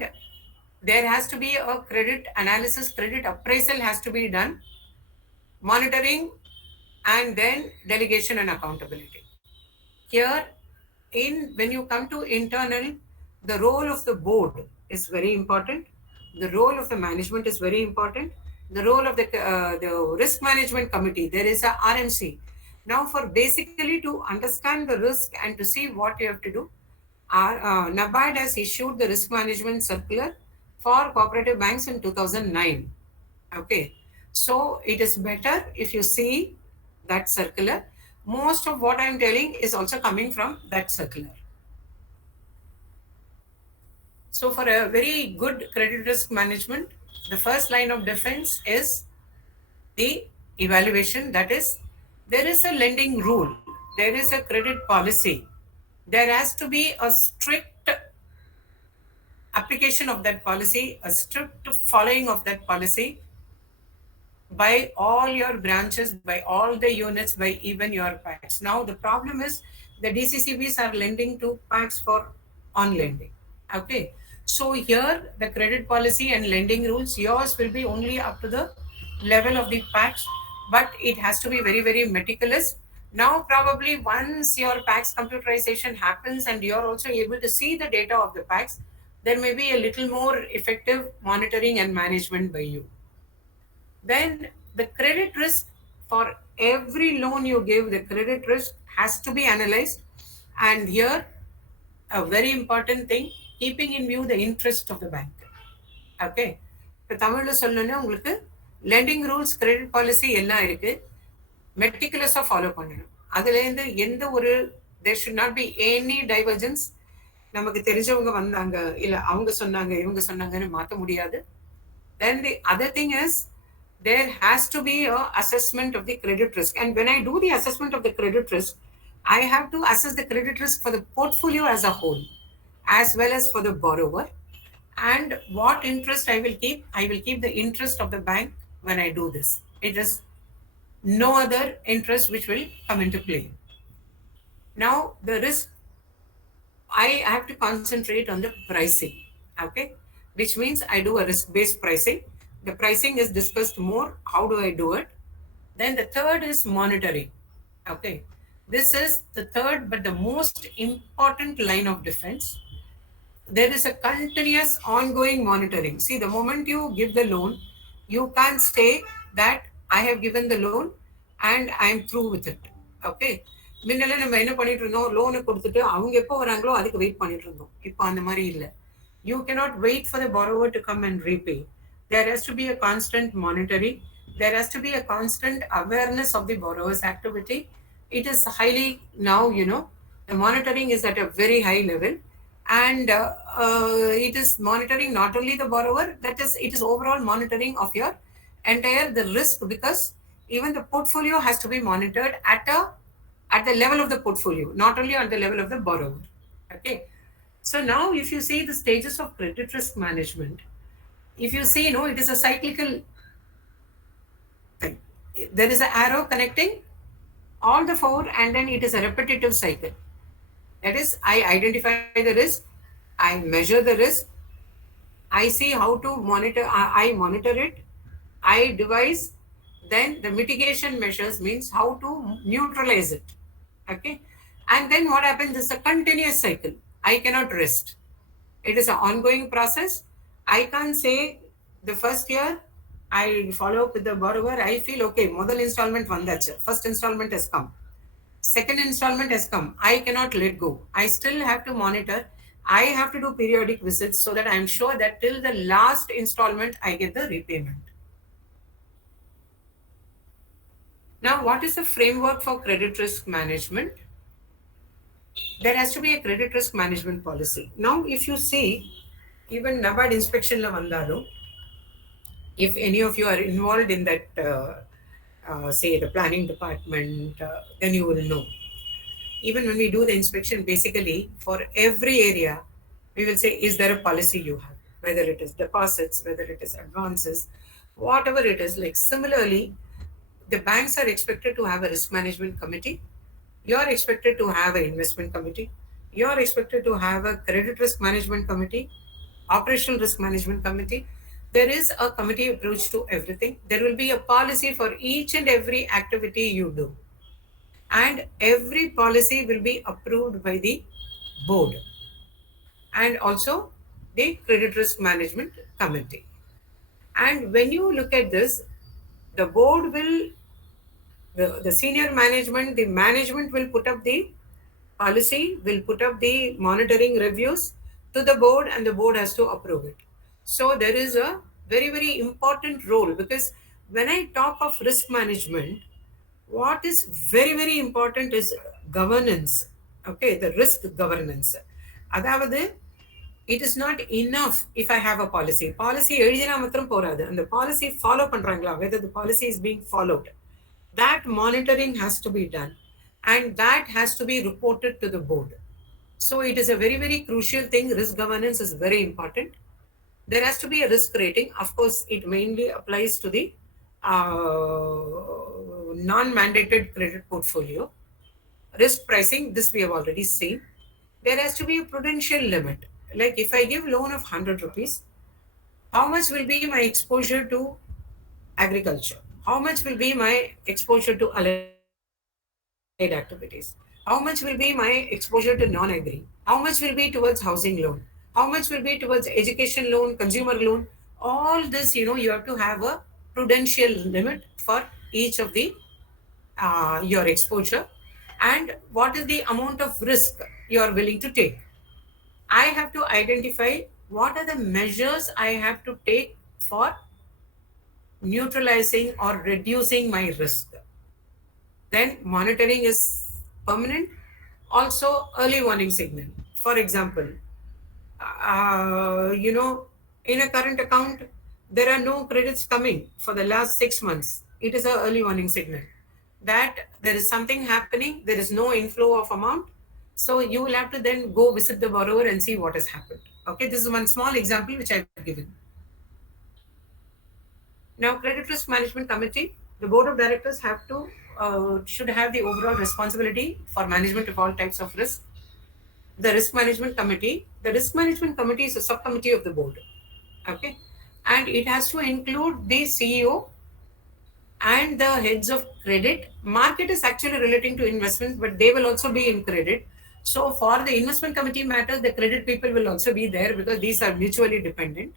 there has to be a credit analysis, credit appraisal has to be done, monitoring, and then delegation and accountability. Here, when you come to internal, the role of the board is very important. The role of the management is very important. The role of the risk management committee, there is a RMC. Now, for basically to understand the risk and to see what you have to do, NABARD has issued the risk management circular for cooperative banks in 2009. Okay, so it is better if you see that circular. Most of what I am telling is also coming from that circular. So for a very good credit risk management, the first line of defense is the evaluation. That is, there is a lending rule. there is a credit policy, there has to be a strict application of that policy, a strict following of that policy by all your branches, by all the units, by even your packs. Now, the problem is the DCCBs are lending to packs for on lending. Okay. So, here the credit policy and lending rules, yours will be only up to the level of the packs, but it has to be very, very meticulous. Now, probably once your packs computerization happens and you're also able to see the data of the packs, there may be a little more effective monitoring and management by you. Then the credit risk for every loan you give, the credit risk has to be analyzed. And here, a very important thing, keeping in view the interest of the bank. Okay. இப்போ தமிழில் சொல்லணும்னா உங்களுக்கு landing rules credit policy எல்லாம் இருக்கு, மெட்டிகுலஸாக follow பண்ணணும். அதுலேருந்து எந்த ஒரு there should not be any divergence. நமக்கு தெரிஞ்சவங்க வந்தாங்க, இல்லை அவங்க சொன்னாங்க இவங்க சொன்னாங்கன்னு மாற்ற முடியாது. Then the other thing is there has to be a assessment of the credit risk. And when I do the assessment of the credit risk, I have to assess the credit risk for the portfolio as a whole, as well as for the borrower. And what interest I will keep? I will keep the interest of the bank when I do this. It is no other interest which will come into play. Now, the risk, I have to concentrate on the pricing. Okay. Which means I do a risk-based pricing. The pricing is discussed more. How do I do it? Then the third is monitoring. Okay. This is the third, but the most important line of defense. There is a continuous ongoing monitoring. See, the moment you give the loan, you can't say that I have given the loan and I am through with it. Okay. முன்னெல்லாம் நம்ம என்ன பண்ணிட்டு இருந்தோம், லோனை கொடுத்துட்டு அவங்க எப்போ வராங்களோ அதுக்கு வெயிட் பண்ணிட்டு இருந்தோம். இப்போ அந்த மாதிரி இல்லை. You cannot wait for the borrower to come and repay. There has to be a constant monitoring. There has to be a constant awareness of the borrower's activity. It is highly now, the monitoring is at a very high level. And it is monitoring not only the borrower, it is overall monitoring of your entire the risk, because even the portfolio has to be monitored at the level of the portfolio, not only at the level of the borrower. Okay. So now if you see the stages of credit risk management, if you see, it is a cyclical thing. There is an arrow connecting all the four, and then it is a repetitive cycle. That is, I identify the risk, I measure the risk, I see how to monitor, I monitor it, I devise, then the mitigation measures means how to neutralize it. Okay. And then what happens is a continuous cycle. I cannot rest. It is an ongoing process. I can't say the first year I follow up with the borrower, I feel okay, model installment vandachu, first installment has come, second installment has come, I cannot let go. I still have to monitor. I have to do periodic visits so that I'm sure that till the last installment I get the repayment. Now, what is the framework for credit risk management? There has to be a credit risk management policy. Now, if you see, even NABARD inspection la vandalo, if any of you are involved in that, say the planning department, then you will know. Even when we do the inspection, basically for every area, we will say, is there a policy you have? Whether it is deposits, whether it is advances, whatever it is. Like similarly, the banks are expected to have a risk management committee. You are expected to have an investment committee. You are expected to have a credit risk management committee, operational risk management committee. There is a committee approach to everything. There will be a policy for each and every activity you do. And every policy will be approved by the board and also the credit risk management committee. And when you look at this, the board will, the senior management, the management will put up the policy, will put up the monitoring reviews to the board, and the board has to approve it. So there is a very, very important role, because when I talk of risk management, what is very, very important is governance. Okay, the risk governance. Adavadu, it is not enough if I have a policy. Policy எழுதினா மாத்திரம் போறாது. And the policy follow பண்றாங்களா, whether the policy is being followed. That monitoring has to be done. and that has to be reported to the board. So it is a very, very crucial thing. Risk governance is very important. There has to be a risk rating. Of course, it mainly applies to the non-mandated credit portfolio. Risk pricing, this we have already seen. There has to be a prudential limit. Like if I give loan of 100 rupees, how much will be my exposure to agriculture? How much will be my exposure to allied activities? How much will be my exposure to non-agri? How much will be towards housing loan? How much will be towards education loan, consumer loan? All this, you have to have a prudential limit for each of the your exposure, and what is the amount of risk you are willing to take. I have to identify what are the measures I have to take for neutralizing or reducing my risk. Then monitoring is permanent. Also, early warning signal. For example, you know, in a current account, there are no credits coming for the last 6 months. It is an early warning signal that there is something happening, there is no inflow of amount. So you will have to then go visit the borrower and see what has happened. Okay, this is one small example which I've given. Now, Credit Risk Management Committee, the board of directors have to should have the overall responsibility for management of all types of risk. The risk management committee is a subcommittee of the board. Okay, and it has to include the CEO and the heads of credit. Market is actually relating to investments, but they will also be in credit. So for the investment committee matters, the credit people will also be there because these are mutually dependent.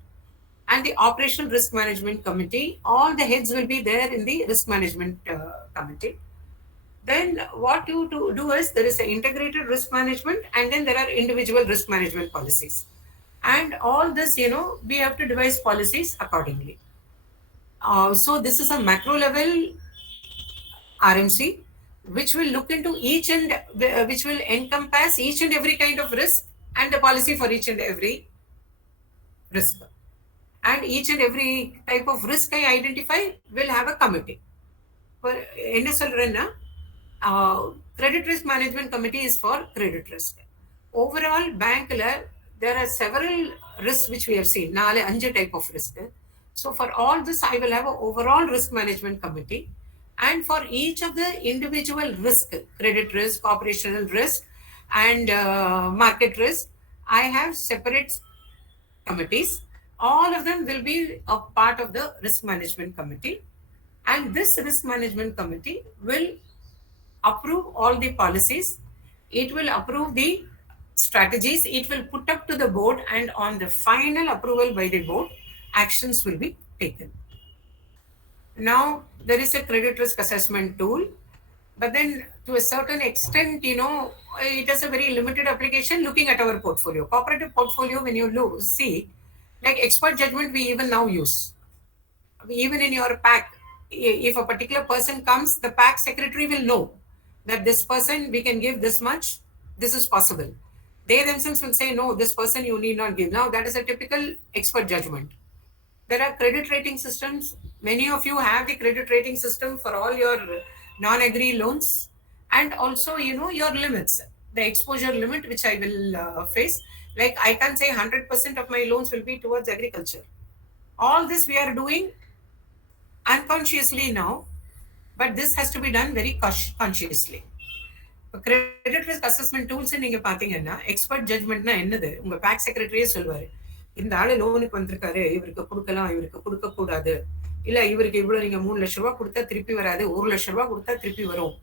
And the operational risk management committee, all the heads will be there in the risk management committee. Then what you do is there is an integrated risk management, and then there are individual risk management policies. And all this, we have to devise policies accordingly. So this is a macro level RMC, which will look into each and which will encompass each and every kind of risk and the policy for each and every risk. And each and every type of risk I identify will have a committee. For NSL credit risk management committee is for credit risk. Overall, bank there are several risks which we have seen. Naale anje type of risk. So for all this, I will have an overall risk management committee. And for each of the individual risk, credit risk, operational risk, and market risk, I have separate committees. All of them will be a part of the risk management committee. And this risk management committee will approve all the policies. It will approve the strategies. It will put up to the board, and on the final approval by the board, actions will be taken. Now, there is a credit risk assessment tool, but then to a certain extent, it has a very limited application looking at our portfolio. Cooperative portfolio, when you see, like expert judgment, we even now use. Even in your pack, if a particular person comes, the pack secretary will know that this person, we can give this much, this is possible. They themselves will say, no, this person you need not give. Now, that is a typical expert judgment. There are credit rating systems. Many of you have the credit rating system for all your non-agri loans, and also, your limits, the exposure limit, which I will face. Like I can say 100% of my loans will be towards agriculture. All this we are doing unconsciously now, but this has to be done very consciously. Credit risk assessment tools நீங்க பாத்தீங்கன்னா expert ஜட்மெண்ட்னா என்னது? உங்க back செக்ரட்டரியே சொல்வாரு, இந்த ஆளு லோனுக்கு வந்திருக்காரு, இவருக்கு கொடுக்கலாம், இவருக்கு கொடுக்க கூடாது, இல்ல இவருக்கு இவ்வளவு நீங்க 3 லட்சம் ரூபாய் கொடுத்தா திருப்பி வராது, 1 லட்சம் ரூபாய் கொடுத்தா திருப்பி வரும்.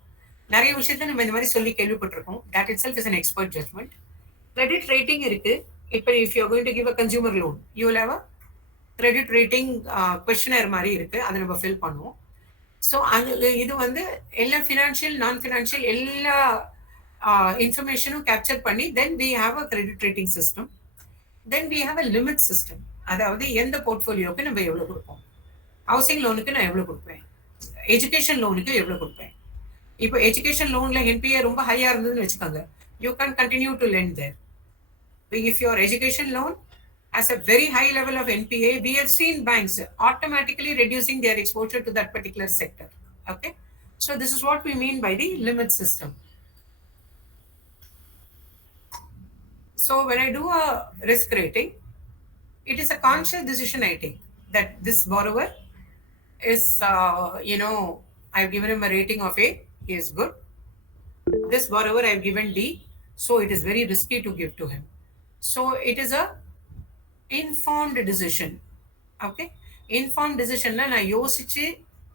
நிறைய விஷயத்த நம்ம இந்த மாதிரி சொல்லி கேள்விப்பட்டிருக்கோம். That itself is an expert judgment. Credit rating இருக்கு. இப்போ if you are going to give a consumer loan, you will have a credit rating questionnaire மாதிரி இருக்கு. அதை நம்ம ஃபில் பண்ணுவோம். ஸோ இது வந்து எல்லா ஃபினான்ஷியல் நான் ஃபினான்ஷியல் எல்லா இன்ஃபர்மேஷனும் கேப்சர் பண்ணி then we have a credit rating system. Then we have a limit system. அதாவது எந்த போர்ட்ஃபோலியோக்கு நம்ம எவ்வளோ கொடுப்போம், ஹவுசிங் லோனுக்கு நான் எவ்வளோ கொடுப்பேன், எஜுகேஷன் லோனுக்கு எவ்வளோ கொடுப்பேன். இப்போ எஜுகேஷன் லோன்ல என்பிஏ ரொம்ப ஹையா இருந்ததுன்னு வச்சுக்கோங்க, you can continue to lend there. If your education loan has a very high level of NPA, we have seen banks automatically reducing their exposure to that particular sector. Okay, so this is what we mean by the limit system. So when I do a risk rating, it is a conscious decision I take that this borrower is, I've given him a rating of A, he is good. This borrower I've given D, so it is very risky to give to him. So it is a informed decision. Okay, informed decision la na yosichu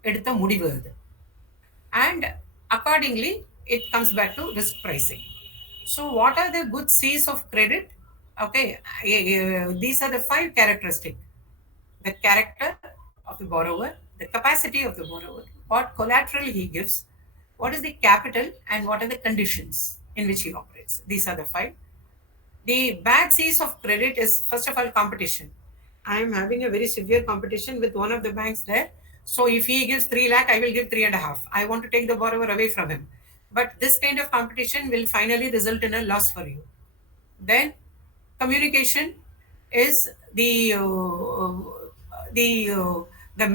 edutha mudivu adu, and accordingly it comes back to risk pricing. So what are the good C's of credit? Okay, these are the 5 characteristics: the character of the borrower, the capacity of the borrower, what collateral he gives, what is the capital, and what are the conditions in which he operates. These are the 5. The bad C's of credit is, first of all, competition. I am having a very severe competition with one of the banks there. So if he gives 3 lakh, I will give 3.5. I want to take the borrower away from him. But this kind of competition will finally result in a loss for you. Then communication is the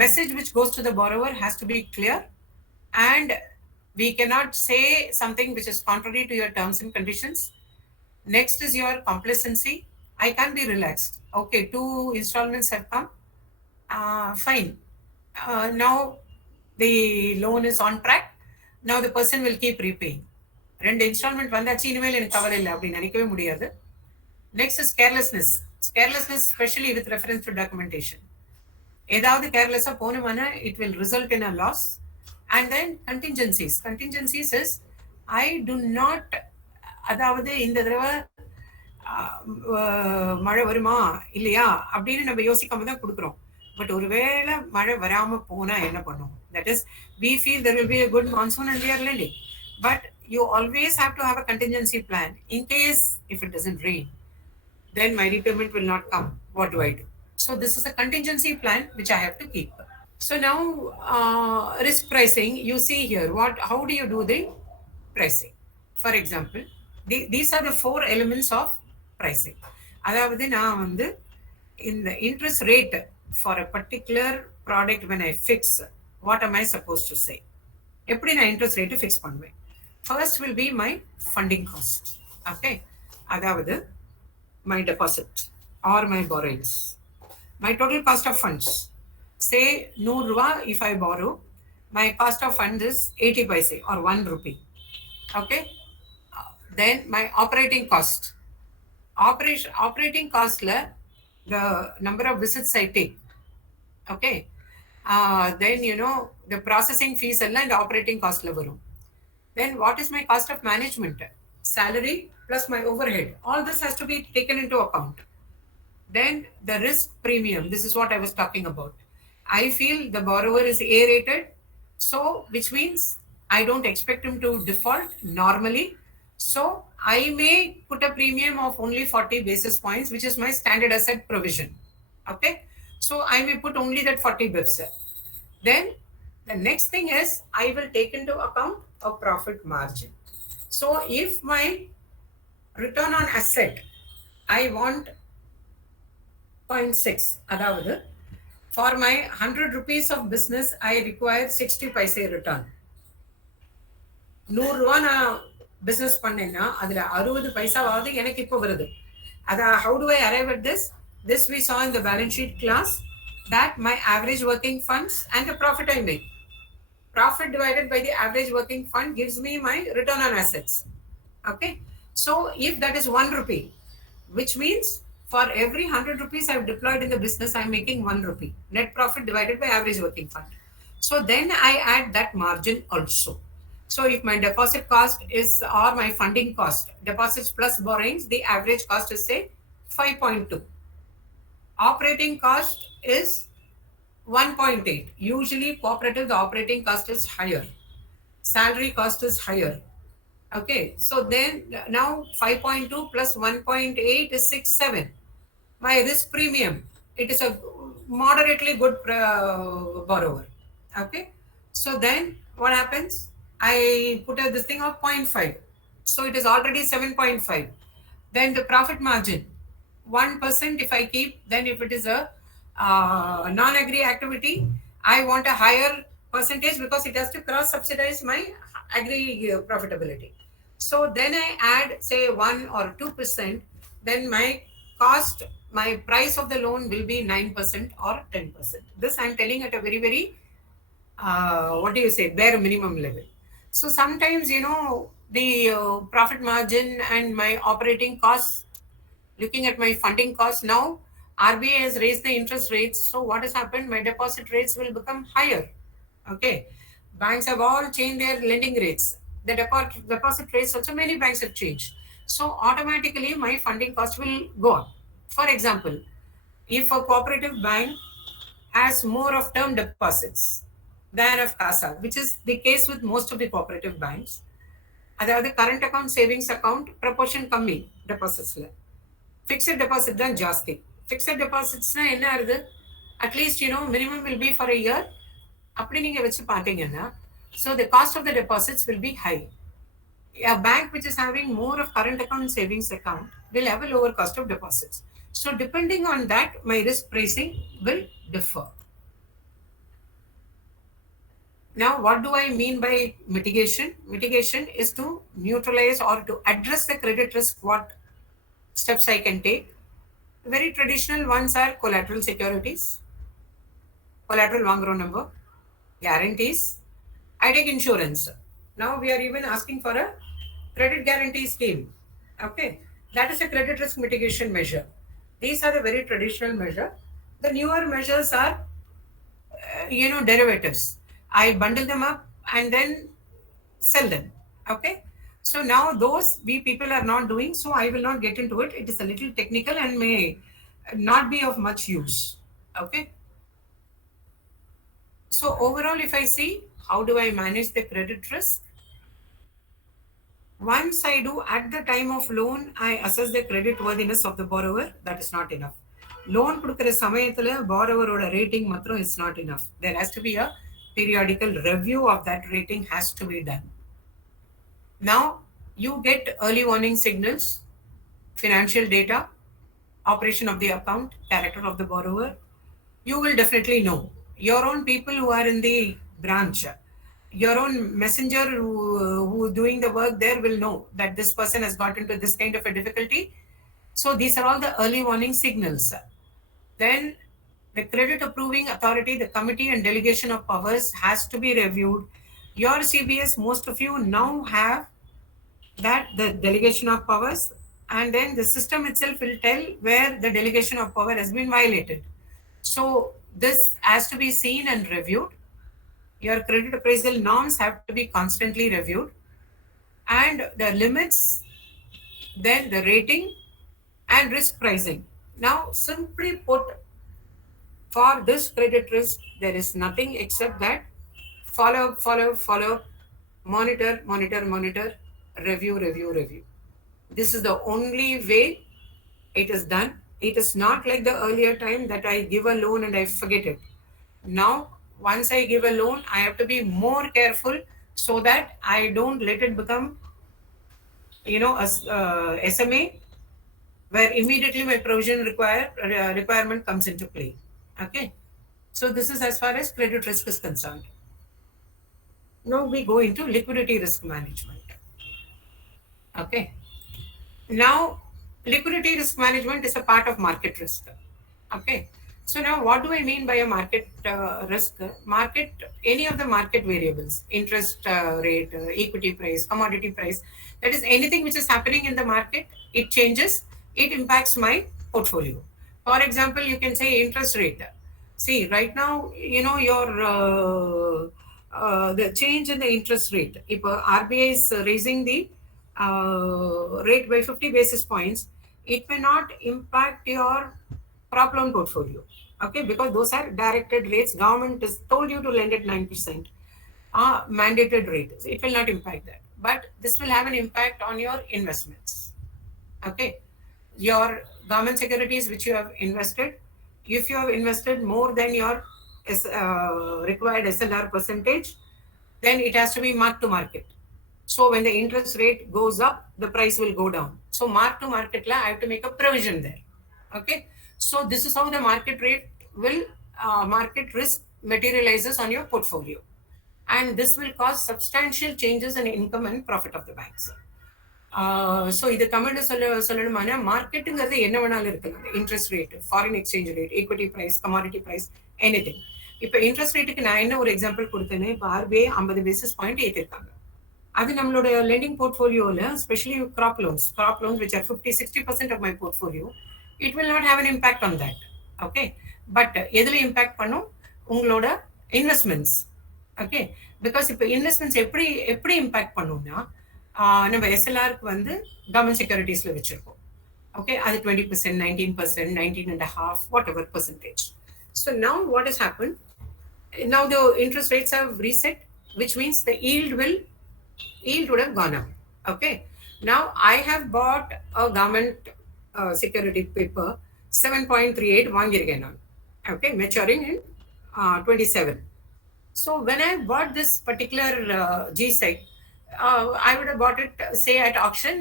message which goes to the borrower has to be clear, and we cannot say something which is contrary to your terms and conditions. Next is your complacency. I can be relaxed. Okay, 2 installments have come. Fine. Now the loan is on track. Now the person will keep repaying. 2 installment வந்தாச்சு, இனிமேல் எனக்கு கவலை இல்லை அப்படின்னு நினைக்கவே முடியாது. Next is carelessness. Carelessness, especially with reference to documentation. ஏதாவது கேர்லெஸ்ஸாக போனோம்னா it will result in a loss. And then contingencies. Contingencies is, I do not, அதாவது இந்த தடவை மழை வருமா இல்லையா அப்படின்னு நம்ம யோசிக்காம தான் கொடுக்குறோம். பட் ஒருவேளை மழை வராம போனா என்ன பண்ணும்? That is, we feel there will be a good monsoon and we are lending. But you always have to have a contingency plan in case if it doesn't rain, then my repayment will not come. What do I do? So this is a contingency plan which I have to keep. So now risk pricing, you see here, how do you do the pricing? For example, these are the 4 elements of pricing. அதாவது நான் வந்து இந்த interest rate for a particular product when I fix, what am I supposed to say? எப்படி நான் interest rate fix பண்ணுவேன்? First will be my funding cost. Okay, அதாவது my deposit or my borrowings, my total cost of funds. Say 100 ரூபா if I borrow, my cost of funds is 80 paise or 1 rupee. Okay, then my operating cost. Operating cost la the number of visits I take. Okay, then the processing fees and the operating cost la varum. Then what is my cost of management? Salary plus my overhead. All this has to be taken into account. Then the risk premium. This is what I was talking about. I feel the borrower is A rated, so which means I don't expect him to default normally. So I may put a premium of only 40 basis points, which is my standard asset provision. Okay, so I may put only that 40 bips. Then the next thing is I will take into account a profit margin. So if my return on asset, I want 0.6, அதாவது for my 100 rupees of business, I require 60 paise return. 100 ரூபா நான் business பண்ணேன்னா அதில் 60 பைசாவாவது எனக்கு இப்போ வருது. அதான் how do I arrive at this? This we saw in the balance sheet class, that my average working funds and the profit I make. Profit divided by the average working fund gives me my return on assets. Okay, so if that is 1 rupee, which means for every 100 rupees I've deployed in the business, I'm making 1 rupee. Net profit divided by average working fund. So then I add that margin also. So if my deposit cost is, or my funding cost, deposits plus borrowings, the average cost is say 5.2. Operating cost is 1.8. Usually cooperative, the operating cost is higher. Salary cost is higher. Okay, so then now 5.2 plus 1.8 is 6.7. My risk premium, it is a moderately good borrower. Okay, so then what happens? I put this thing of 0.5. So it is already 7.5. Then the profit margin, 1% if I keep, then if it is a non-agri activity, I want a higher percentage because it has to cross-subsidize my agri profitability. So then I add say 1 or 2%, then my price of the loan will be 9% or 10%. This I'm telling at a very, very, bare minimum level. So sometimes, the profit margin and my operating costs, looking at my funding costs now, RBI has raised the interest rates. So what has happened? My deposit rates will become higher. Okay. Banks have all changed their lending rates. The deposit rates also many banks have changed. So automatically my funding cost will go up. For example, if a cooperative bank has more of term deposits than of CASA, which is the case with most of the cooperative banks, அதாவது current account savings account proportion கம்மி டெபாசிட்ஸில், fixed deposit தான் ஜாஸ்தி. Fixed டெபாசிட்ஸ்னால் என்ன ஆகுது? At least minimum will be for a year. அப்படி நீங்கள் வச்சு பார்த்தீங்கன்னா, so the cost of the deposits will be high. A bank which is having more of current account savings account will have a lower cost of deposits. So depending on that, my risk pricing will differ. Now, what do I mean by mitigation? Mitigation is to neutralize or to address the credit risk. What steps I can take? Very traditional ones are collateral securities, collateral வாங்குறோம் number, guarantees. I take insurance. Now we are even asking for a credit guarantee scheme. Okay, that is a credit risk mitigation measure. These are the very traditional measure. The newer measures are, derivatives. I bundle them up and then sell them. Okay, so now those we people are not doing, so I will not get into it. It is a little technical and may not be of much use. Okay, so overall, if I see how do I manage the credit risk, once I do at the time of loan, I assess the credit worthiness of the borrower. That is not enough. Loan கொடுக்கிற சமயத்துல borrower-ஓட rating மாத்திரம் is not enough. There has to be a periodical review of that rating has to be done. Now, you get early warning signals, financial data, operation of the account, character of the borrower. You will definitely know. Your own people who are in the branch, your own messenger who doing the work there will know that this person has got into this kind of a difficulty. So these are all the early warning signals. Then the credit approving authority, the committee and delegation of powers has to be reviewed. Your CBS, most of you now have that the delegation of powers, and then the system itself will tell where the delegation of power has been violated. So this has to be seen and reviewed. Your credit appraisal norms have to be constantly reviewed, and the limits, then the rating and risk pricing. Now, simply put, for this credit risk, there is nothing except that follow, monitor, review. This is the only way it is done. It is not like the earlier time that I give a loan and I forget it. Now, once I give a loan, I have to be more careful so that I don't let it become, a SMA, where immediately my provision requirement comes into play. Okay, so this is as far as credit risk is concerned. Now we go into liquidity risk management. Okay, now liquidity risk management is a part of market risk. Okay, so now what do I mean by a market risk? Market, any of the market variables, interest rate, equity price, commodity price, that is anything which is happening in the market, it changes, it impacts my portfolio. For example, you can say interest rate. See, right now, your the change in the interest rate. If RBI is raising the rate by 50 basis points, it may not impact your crop loan portfolio. Okay, because those are directed rates. Government has told you to lend at 9%. Mandated rate. It will not impact that. But this will have an impact on your investments. Okay, your government securities which you have invested, if you have invested more than your required SLR percentage, then it has to be marked to market. So when the interest rate goes up, the price will go down. So mark to market la, I have to make a provision there. Okay, so this is how the market rate will market risk materializes on your portfolio, and this will cause substantial changes in income and profit of the banks. So இது தமிழ்ல சொல்லணுமானா மார்க்கெட்டுங்கிறது என்ன வேணாலும் இருக்கலாம். Interest rate, foreign exchange rate, equity price, commodity price, anything. இப்போ interest ரேட்டுக்கு நான் என்ன ஒரு எக்ஸாம்பிள் கொடுத்தேன்னு, இப்போ ஆர்பிஐ 50 பேசிஸ் பாயிண்ட் ஏற்றிருக்காங்க. அது நம்மளோட லெண்டிங் போர்ட்ஃபோலியோவில், specially crop loans which are 50-60% of my portfolio, it will not have an impact on that. Okay, but எதில் இம்பேக்ட் பண்ணும்? உங்களோட இன்வெஸ்ட்மெண்ட்ஸ். ஓகே, பிகாஸ் இப்போ இன்வெஸ்ட்மெண்ட்ஸ் எப்படி இம்பேக்ட் பண்ணும்னா, நம்ம எஸ்எல்ஆருக்கு வந்து கவர்மெண்ட் செக்யூரிட்டிஸில் வச்சுருக்கோம். ஓகே, அது 20%, 19%, 19.5%, whatever percentage. So now what has happened? Now the interest rates have reset, which means the yield would have gone up. Okay, now I have bought a government security paper 7.38 வாங்கியிருக்கேன் நான். Okay, maturing in 27. So when I bought this particular G-Sec, I would have bought it, say, at auction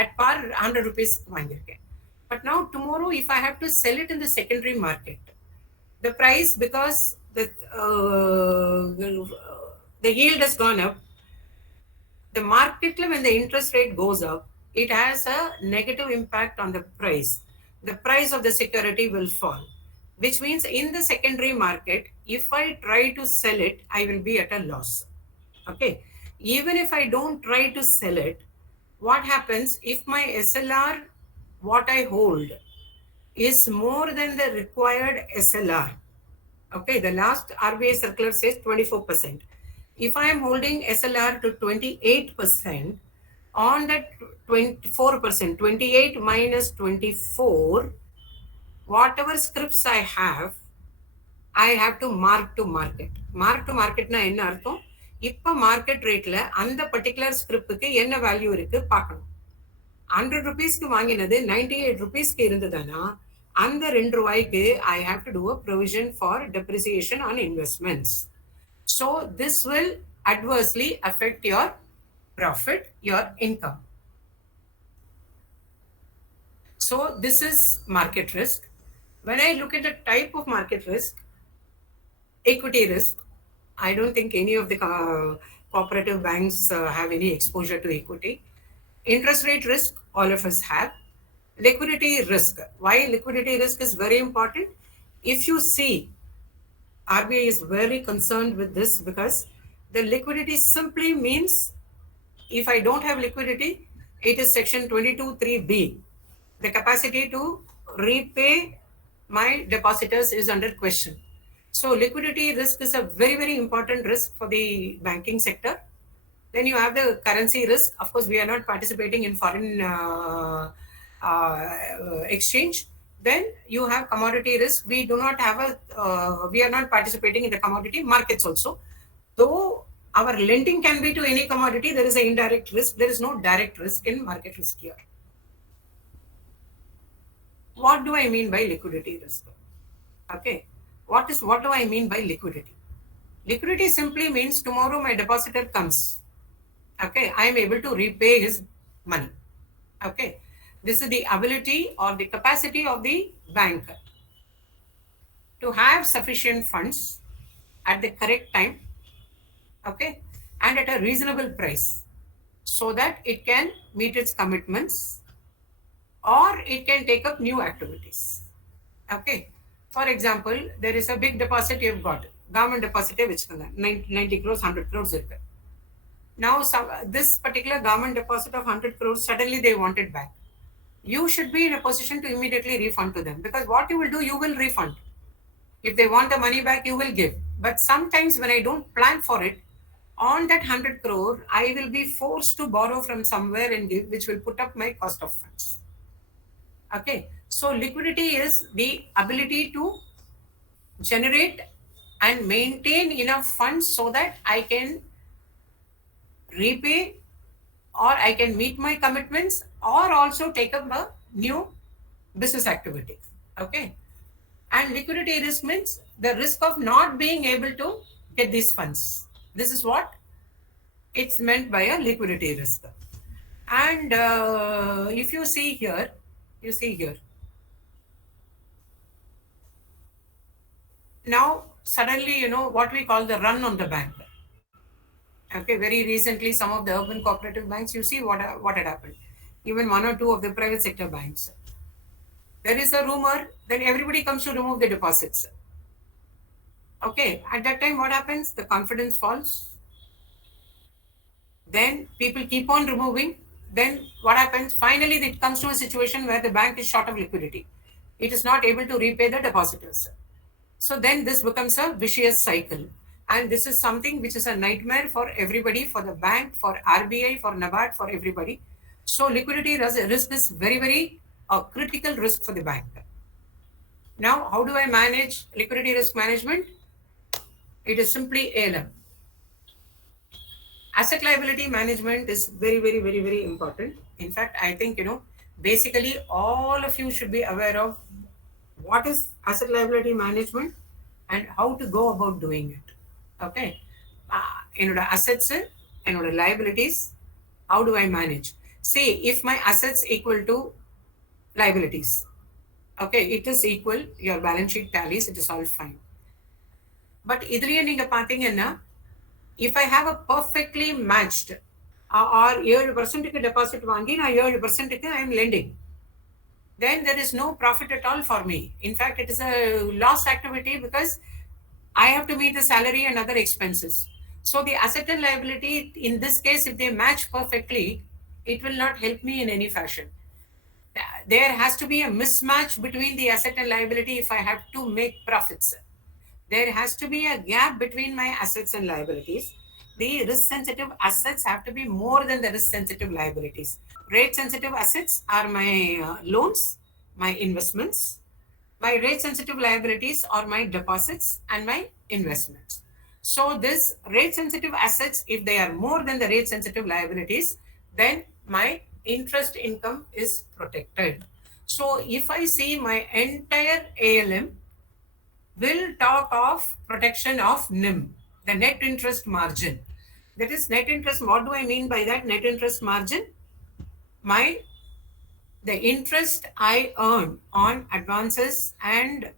at par 100 rupees வாங்கியிருக்கேன். But now tomorrow, if I have to sell it in the secondary market, the price, because the yield has gone up, the market, when the interest rate goes up, it has a negative impact on the price. The price of the security will fall, which means in the secondary market, if I try to sell it, I will be at a loss. Okay, even if I don't try to sell it, what happens if my SLR, what I hold, is more than the required SLR? Okay, the last RBI circular says 24%. If I am holding SLR to 28%, on that 24%, 28 minus 24, whatever scripts I have to mark to market. Mark to market na enna artham? இப்ப market ரேட்ல அந்த particular ஸ்கிரிப்டுக்கு என்ன value இருக்கு பார்க்கணும். 100 rupeesக்கு வாங்கினது 98 rupeesக்கு இருந்ததுன்னா அந்த 2 ரூபாய்க்கு I have to do a provision for depreciation on investments. So this will adversely affect your profit, your income. So this is market risk. When I look at the type of market risk, equity risk, I don't think any of the cooperative banks have any exposure to equity. Interest rate risk, all of us have. Liquidity risk. Why liquidity risk is very important? If you see, RBI is very concerned with this because the liquidity simply means if I don't have liquidity, it is section 22(3)(b). The capacity to repay my depositors is under question. So liquidity risk is a very, very important risk for the banking sector. Then you have the currency risk. Of course, we are not participating in foreign exchange. Then you have commodity risk. We are not participating in the commodity markets also. Though our lending can be to any commodity, there is an indirect risk. There is no direct risk in market risk here. What do I mean by liquidity risk? Okay. What do I mean by liquidity? Liquidity simply means tomorrow my depositor comes. Okay, I am able to repay his money. Okay, this is the ability or the capacity of the bank to have sufficient funds at the correct time, okay, and at a reasonable price, so that it can meet its commitments or it can take up new activities. Okay, for example, there is a big deposit you have got, government deposit which 90 crores, 100 crores. Now, this particular government deposit of 100 crores, suddenly they want it back. You should be in a position to immediately refund to them, because what you will do, you will refund. If they want the money back, you will give. But sometimes when I don't plan for it, on that 100 crore, I will be forced to borrow from somewhere and give, which will put up my cost of funds. Okay, so liquidity is the ability to generate and maintain enough funds so that I can repay or I can meet my commitments or also take up a new business activity. Okay, and liquidity risk means the risk of not being able to get these funds. This is what it's meant by a liquidity risk. And if you see here, now suddenly, what we call the run on the bank. Okay, very recently, some of the urban cooperative banks, you see what had happened. Even one or two of the private sector banks. There is a rumor, then everybody comes to remove the deposits. Okay, at that time, what happens? The confidence falls. Then people keep on removing. Then what happens? Finally, it comes to a situation where the bank is short of liquidity. It is not able to repay the depositors. So then this becomes a vicious cycle. And this is something which is a nightmare for everybody, for the bank, for RBI, for NABARD, for everybody. So liquidity risk is very, very critical risk for the bank. Now, how do I manage liquidity risk management? It is simply ALM. Asset liability management is very, very, very, very important. In fact, I think, basically all of you should be aware of what is asset liability management and how to go about doing it. Okay. The assets and the liabilities, how do I manage? See, if my assets equal to liabilities, okay, it is equal, your balance sheet tallies, it is all fine. But இதுலயே நீங்க பாத்தீங்கன்னா, if I have a perfectly matched or 7% deposit வாங்கி நான் 7% I am lending, then there is no profit at all for me. In fact, it is a loss activity because I have to meet the salary and other expenses. So the asset and liability, in this case, if they match perfectly, it will not help me in any fashion. There has to be a mismatch between the asset and liability if I have to make profits. There has to be a gap between my assets and liabilities. The risk sensitive assets have to be more than the risk sensitive liabilities. Rate sensitive assets are my loans, my investments. My rate sensitive liabilities are my deposits and my investments. So this rate sensitive assets, if they are more than the rate sensitive liabilities, then my interest income is protected. So if I see my entire ALM will talk of protection of NIM, the net interest margin. That is net interest. What do I mean by that? Net interest margin? The interest I earn on advances and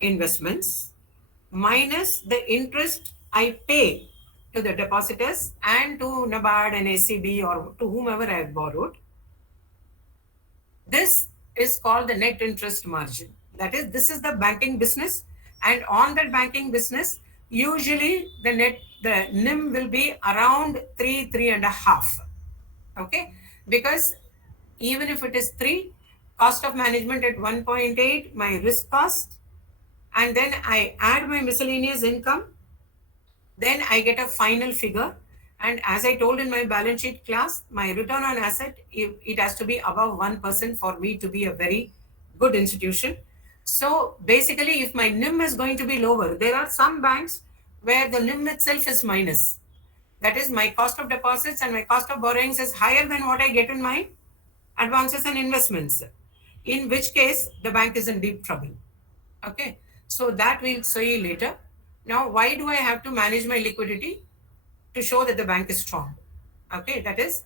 investments minus the interest I pay to the depositors and to NABARD and SCB or to whomever I have borrowed. This is called the net interest margin. That is, this is the banking business, and on that banking business, usually the NIM will be around 3.5. Okay, because even if it is 3, cost of management at 1.8, my risk cost, and then I add my miscellaneous income, then I get a final figure. And as I told in my balance sheet class, my return on asset, it has to be above 1% for me to be a very good institution. So basically, if my NIM is going to be lower, there are some banks where the NIM itself is minus. That is, my cost of deposits and my cost of borrowings is higher than what I get in my advances and investments, in which case the bank is in deep trouble. Okay, so that we'll see later. Now, why do I have to manage my liquidity? To show that the bank is strong. Okay, that is,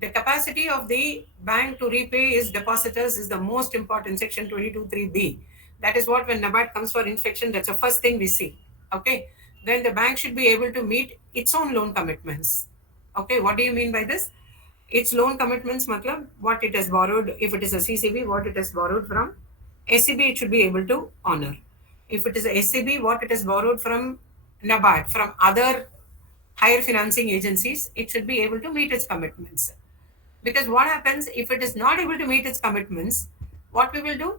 the capacity of the bank to repay its depositors is the most important, section 22(3)(b). That is what when NABARD comes for inspection, that's the first thing we see. Okay, then the bank should be able to meet its own loan commitments. Okay, what do you mean by this? Its loan commitments, matlab, what it has borrowed, if it is a CCB, what it has borrowed from SCB, it should be able to honor. If it is a SCB, what it has borrowed from NABARD, from other higher financing agencies, it should be able to meet its commitments. Because what happens if it is not able to meet its commitments, what we will do?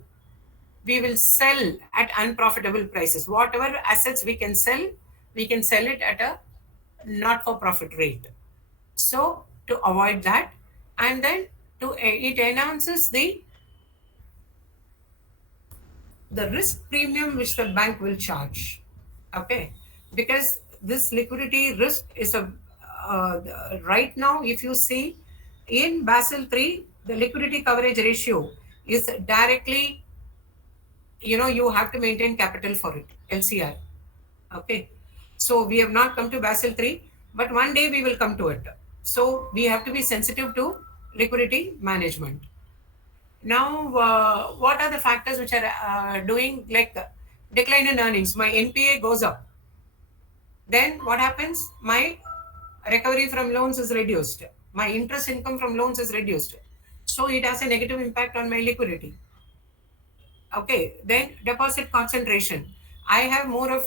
We will sell at unprofitable prices. Whatever assets we can sell it at a not for profit rate. So to avoid that, and then it enhances the risk premium which the bank will charge. Okay, because this liquidity risk is right now, if you see in Basel III, the liquidity coverage ratio is directly, you have to maintain capital for it, LCR. Okay, so we have not come to Basel III, but one day we will come to it. So we have to be sensitive to liquidity management. Now, what are the factors which are doing like decline in earnings? My NPA goes up. Then what happens? My recovery from loans is reduced. My interest income from loans is reduced. So it has a negative impact on my liquidity. Okay, then deposit concentration. I have more of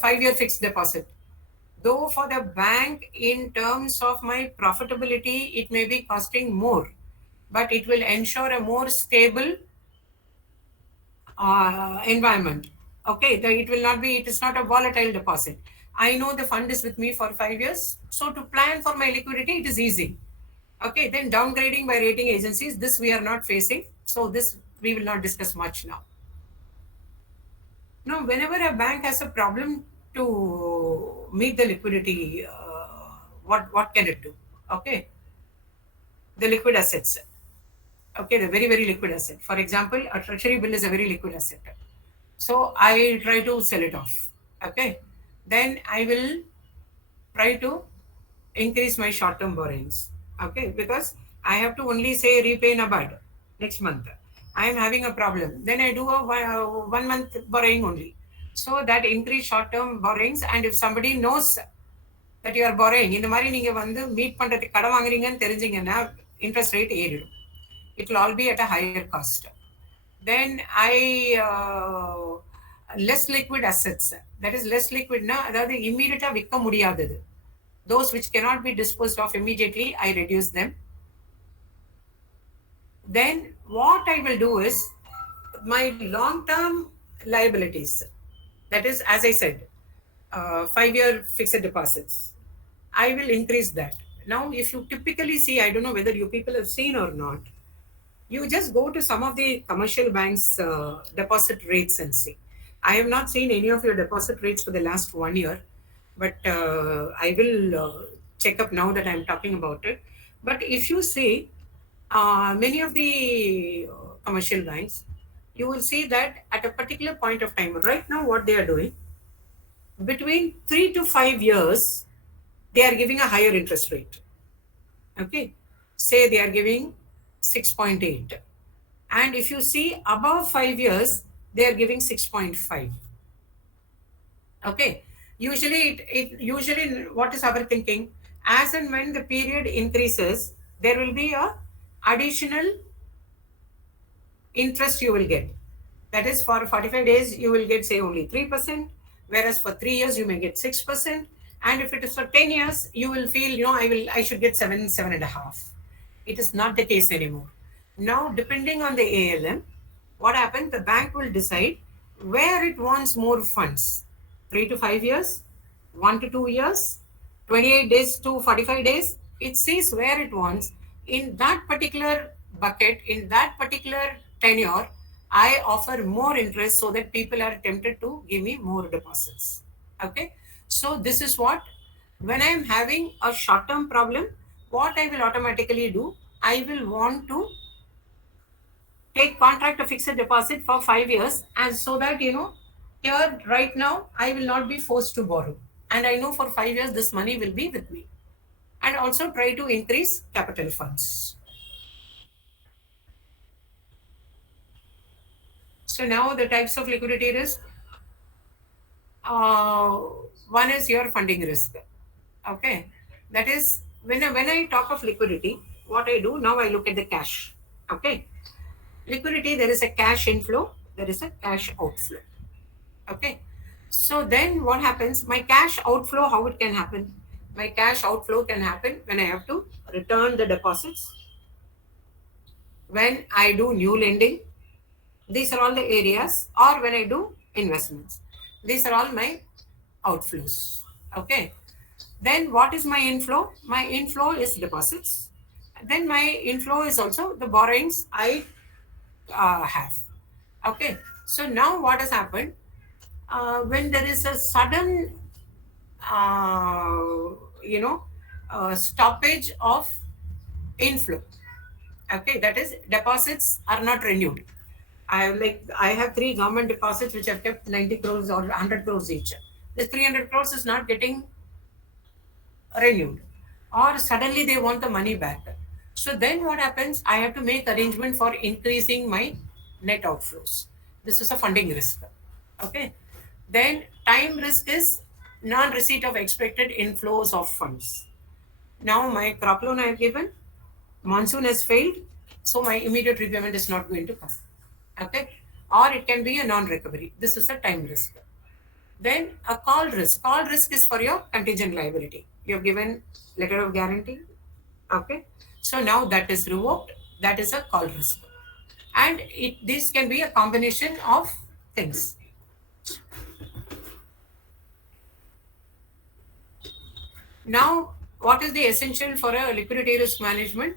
5-year fixed deposit. Though for the bank, in terms of my profitability, it may be costing more, but it will ensure a more stable environment. Okay, it will not be, it is not a volatile deposit. I know the fund is with me for 5 years. So to plan for my liquidity, it is easy. Okay, then downgrading by rating agencies, this we are not facing. So this we will not discuss much now. Now, whenever a bank has a problem to meet the liquidity, what can it do? Okay, the liquid assets. Okay, the very, very liquid asset. For example, a treasury bill is a very liquid asset. So I try to sell it off. Okay, then I will try to increase my short-term borrowings. Okay, because I have to only say repay NABARD next month. I am having a problem. Then I do a 1 month borrowing only. So that increase short-term borrowings, and if somebody knows that you are borrowing, இந்த மாதிரி நீங்க வந்து meet பண்றதுக்கு கடன் வாங்குறீங்கன்னு தெரிஞ்சீங்கன்னா interest rate ஏறிடும். It will all be at a higher cost. Then less liquid assets. That is less liquid na, அதாவது immediate விற்க முடியாதது. Those which cannot be disposed of immediately, I reduce them. Then what I will do is my long-term liabilities. That is, as I said, 5-year fixed deposits. I will increase that. Now, if you typically see, I don't know whether you people have seen or not, you just go to some of the commercial banks' deposit rates and see. I have not seen any of your deposit rates for the last 1 year, but I will check up now that I'm talking about it. But if you see many of the commercial banks, you will see that at a particular point of time, right now, what they are doing, between 3 to 5 years, they are giving a higher interest rate. Okay, say they are giving 6.8, and if you see above 5 years, they are giving 6.5. Okay, usually what is our thinking, as and when the period increases, there will be a additional interest you will get. That is, for 45 days, you will get, say, only 3%, whereas for 3 years, you may get 6%. And if it is for 10 years, you will feel, I should get 7.5. It is not the case anymore. Now, depending on the ALM, what happens, the bank will decide where it wants more funds. 3 to 5 years, 1 to 2 years, 28 days to 45 days. It sees where it wants. In that particular bucket, in that particular tenure, I offer more interest so that people are tempted to give me more deposits. Okay. So this is what, when I am having a short-term problem, what I will automatically do, I will want to take contract a fixed deposit for 5 years, and so that, here right now, I will not be forced to borrow. And I know for 5 years, this money will be with me. And also try to increase capital funds. So now the types of liquidity risk. One is your funding risk. Okay. That is, when I talk of liquidity, what I do, now I look at the cash. Okay. Liquidity, there is a cash inflow, there is a cash outflow. Okay. So then what happens, my cash outflow, how it can happen? My cash outflow can happen when I have to return the deposits, when I do new lending. These are all the areas, or when I do investments. These are all my outflows. Okay. Then what is my inflow? My inflow is deposits. Then my inflow is also the borrowings I have. Okay. So now what has happened? When there is a sudden, stoppage of inflow. Okay. That is, deposits are not renewed. I have 3 government deposits which have kept 90 crores or 100 crores each. This 300 crores is not getting renewed, or suddenly they want the money back. So then what happens? I have to make arrangement for increasing my net outflows. This is a funding risk. Okay. Then time risk is non-receipt of expected inflows of funds. Now my crop loan I have given, monsoon has failed, so my immediate repayment is not going to come. Okay, or it can be a non-recovery. This is a time risk. Then a call risk. Call risk is for your contingent liability. You have given letter of guarantee. Okay, so now that is revoked. That is a call risk, and this can be a combination of things. Now, what is the essential for a liquidity risk management?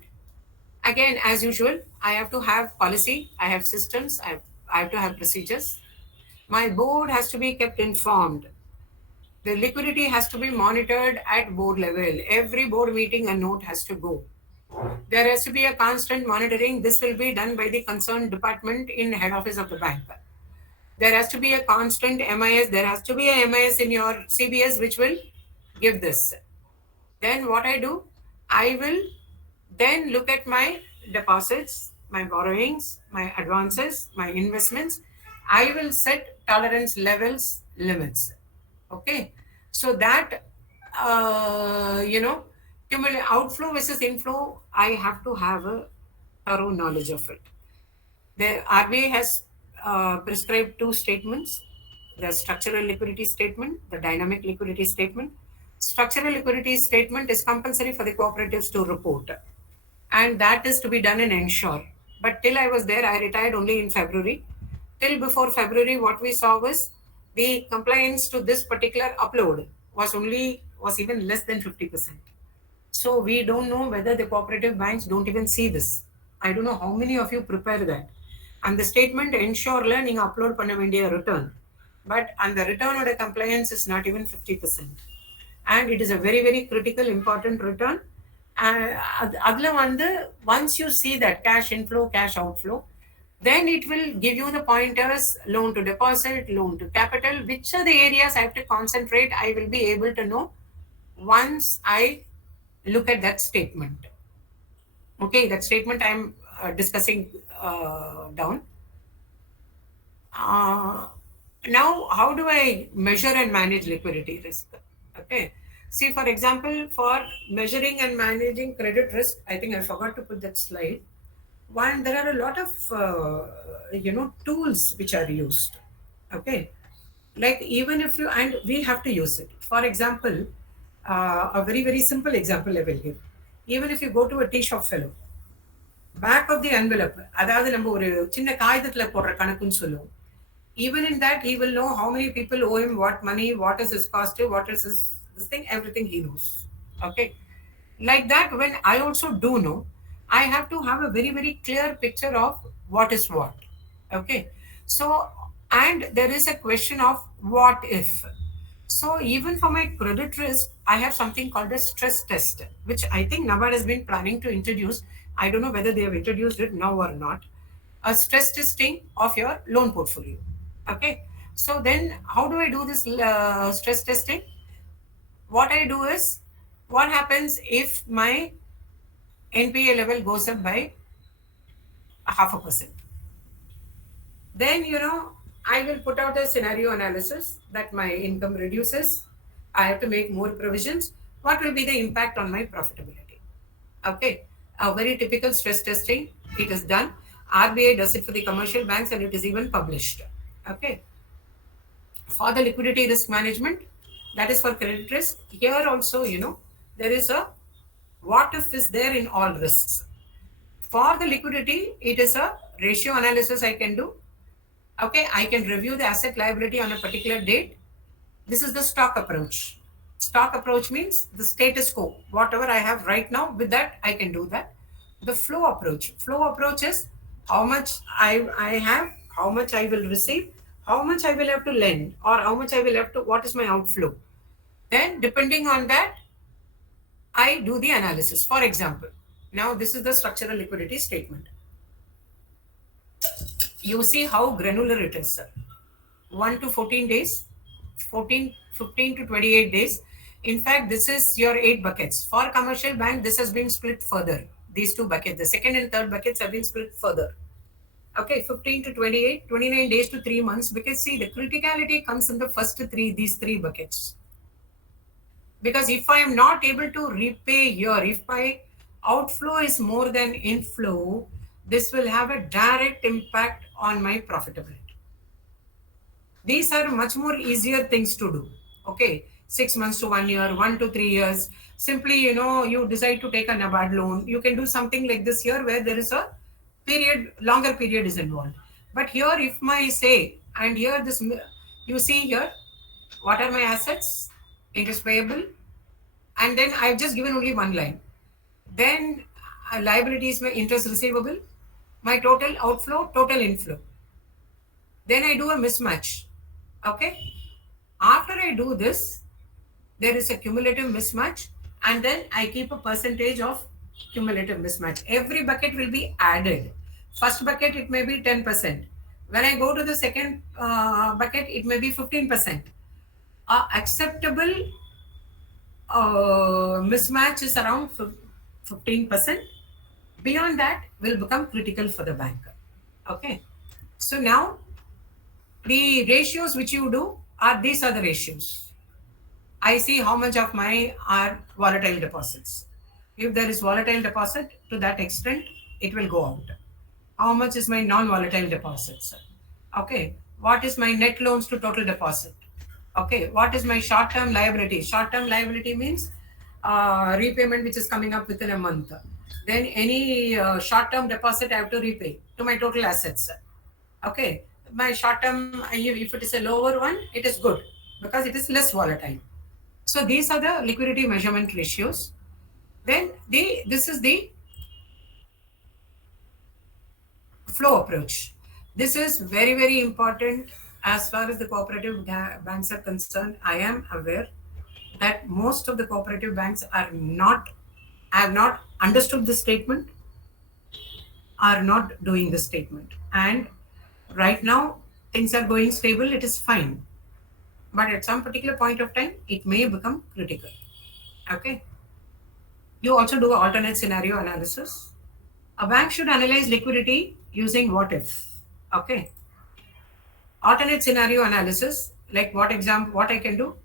Again, as usual, I have to have policy, I have systems, I have to have procedures. My board has to be kept informed. The liquidity has to be monitored at board level. Every board meeting, a note has to go. There has to be a constant monitoring. This will be done by the concerned department in head office of the bank. There has to be a constant MIS. There has to be a MIS in your CBS which will give this. Then what I do, I will then look at my deposits, my borrowings, my advances, my investments. I will set tolerance levels, limits. Okay. So that, cumulative outflow versus inflow, I have to have a thorough knowledge of it. The RBI has prescribed two statements, the structural liquidity statement, the dynamic liquidity statement. Structural liquidity statement is compulsory for the cooperatives to report, and that is to be done in Ensure. But till I was there, I retired only in February. Till before February, what we saw was the compliance to this particular upload was even less than 50%. So we don't know whether the cooperative banks don't even see this. I don't know how many of you prepare that. And the statement Ensure நீங்க upload பண்ண வேண்டிய return. But and the return of the compliance is not even 50%. And it is a very, very critical, important return. அதுல வந்து once you see that cash inflow, cash outflow, then it will give you the pointers, loan to deposit, loan to capital, which are the areas I have to concentrate. I will be able to know once I look at that statement. Okay, that statement I'm discussing down. Now, how do I measure and manage liquidity risk? Okay, see, for example, for measuring and managing credit risk, I think I forgot to put that slide. One, there are a lot of tools which are used. Okay, like even if you, and we have to use it. For example, a very, very simple example I will give. Even if you go to a tea shop fellow, back of the envelope, அதாவது நம்ம ஒரு சின்ன காகிதத்துல போடுற கணக்குன்னு சொல்லுவோம். Even in that, he will know how many people owe him what money, what is his cost, what is his this thing, everything he knows. Okay, like that, when I also do know, I have to have a very, very clear picture of what is what. Okay, so, and there is a question of what if. So even for my credit risk, I have something called a stress test, which I think NABARD has been planning to introduce. I don't know whether they have introduced it now or not. A stress testing of your loan portfolio. Okay, so then how do I do this stress testing? What I do is, what happens if my NPA level goes up by 0.5%? Then, I will put out a scenario analysis that my income reduces. I have to make more provisions. What will be the impact on my profitability? Okay, a very typical stress testing. It is done. RBI does it for the commercial banks and it is even published. Okay. For the liquidity risk management, that is for credit risk. Here also, there is a what if is there in all risks. For the liquidity, it is a ratio analysis I can do. Okay, I can review the asset liability on a particular date. This is the stock approach. Stock approach means the status quo. Whatever I have right now, with that, I can do that. The flow approach. Flow approach is how much I have, how much I will receive, how much I will have to lend, or how much I will have to, what is my outflow. Then, depending on that, I do the analysis. For example, now this is the structural liquidity statement. You see how granular it is, sir. 1 to 14 days, 15 to 28 days. In fact, this is your 8 buckets. For commercial bank, this has been split further. These 2 buckets, the second and third buckets have been split further. Okay, 15 to 28, 29 days to 3 months, because see, the criticality comes in the first these 3 buckets. Because if I am not able to repay here, if my outflow is more than inflow, this will have a direct impact on my profitability. These are much more easier things to do. Okay, 6 months to 1 year, 1 to 3 years. Simply, you decide to take a NABARD loan. You can do something like this here where there is a longer period is involved. But here, if my say, and here this, you see here, what are my assets? Interest payable. And then I've just given only one line. Then liability is my interest receivable, my total outflow, total inflow. Then I do a mismatch. Okay. After I do this, there is a cumulative mismatch, and then I keep a percentage of cumulative mismatch. Every bucket will be added. First bucket, it may be 10%. When I go to the second bucket, it may be 15%. Acceptable mismatch is around 15%. Beyond that will become critical for the banker. Okay. So now the ratios which you do are, these are the ratios. I see how much of my are volatile deposits. If there is volatile deposit, to that extent, it will go out. How much is my non-volatile deposits? Okay. What is my net loans to total deposit? Okay. What is my short-term liability? Short-term liability means repayment which is coming up within a month. Then any short-term deposit I have to repay to my total assets. Okay. My short-term, if it is a lower one, it is good because it is less volatile. So these are the liquidity measurement ratios. Then this is the flow approach. This is very, very important as far as the cooperative banks are concerned. I am aware that most of the cooperative banks have not understood this statement, are not doing this statement. And right now, things are going stable, it is fine. But at some particular point of time, it may become critical. Okay. You also do alternate scenario analysis. A bank should analyze liquidity using what if. Okay. Alternate scenario analysis, like what I can do?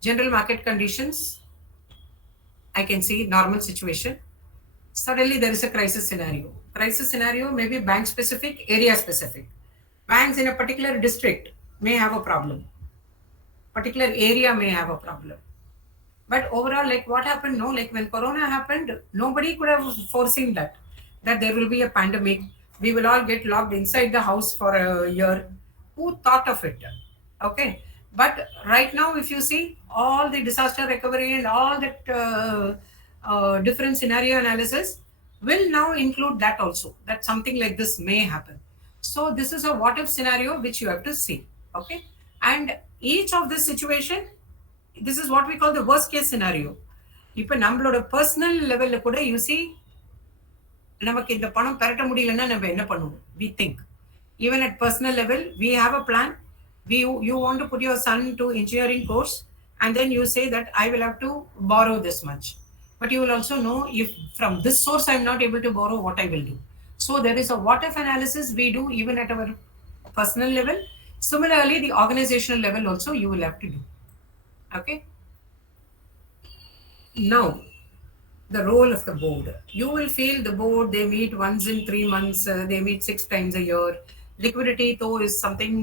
General market conditions. I can see normal situation. Suddenly there is a crisis scenario. Crisis scenario may be bank specific, area specific. Banks in a particular district may have a problem. Particular area may have a problem. But overall, like what happened, no, like when Corona happened, nobody could have foreseen that there will be a pandemic. We will all get locked inside the house for a year. Who thought of it? Okay. But right now, if you see all the disaster recovery and all that different scenario analysis will now include that also, that something like this may happen. So this is a what if scenario which you have to see. Okay. And each of this situation, this is what we call the worst case scenario. இப்போ நம்மளோட personal லெவல்ல கூட you see நமக்கு இந்த பணம் பெரட்ட முடியலன்னா நம்ம என்ன பண்ணுவோம்? We think. Even at personal level, we have a plan. You want to put your son to engineering course, and then you say that I will have to borrow this much. But you will also know if from this source I am not able to borrow, what I will do. So there is a what if analysis we do even at our personal level. Similarly, the organizational level also you will have to do. Okay. Now, the role of the board. You will feel the board, they meet once in 3 months, they meet 6 times a year. Liquidity, though, is something,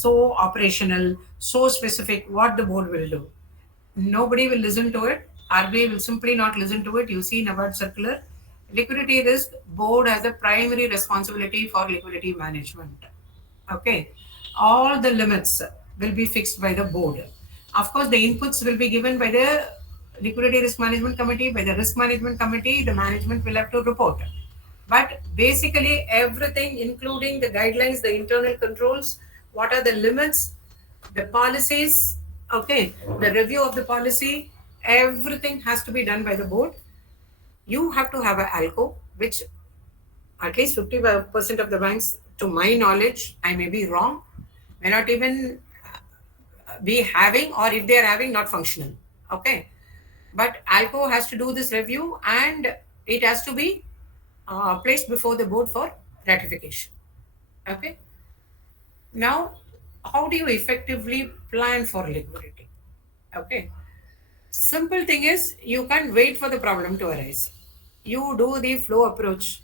so operational, so specific, what the board will do. Nobody will listen to it. RBI will simply not listen to it. You see NABARD circular. Liquidity risk, board has a primary responsibility for liquidity management. Okay. All the limits will be fixed by the board. Of course, the inputs will be given by the Liquidity Risk Management Committee, by the Risk Management Committee, the management will have to report. But basically everything, including the guidelines, the internal controls, what are the limits, the policies, okay, the review of the policy, everything has to be done by the board. You have to have an ALCO, which at least 50% of the banks, to my knowledge, I may be wrong, may not even be having, or if they are having, not functional. Okay. But ALCO has to do this review and it has to be placed before the board for ratification. Okay. Now, how do you effectively plan for liquidity? Okay. Simple thing is you can't wait for the problem to arise. You do the flow approach.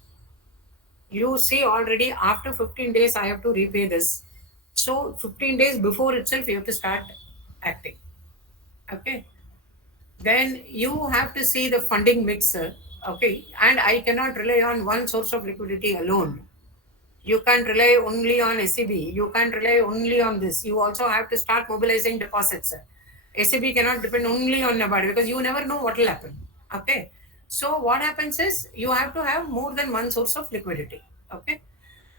You see already after 15 days I have to repay this. So 15 days before itself you have to start acting. Okay. Then you have to see the funding mixer. Okay. And I cannot rely on one source of liquidity alone. You can't rely only on SEB. You can't rely only on this. You also have to start mobilizing deposits. SEB cannot depend only on NABARD because you never know what will happen. Okay. So what happens is you have to have more than one source of liquidity. Okay.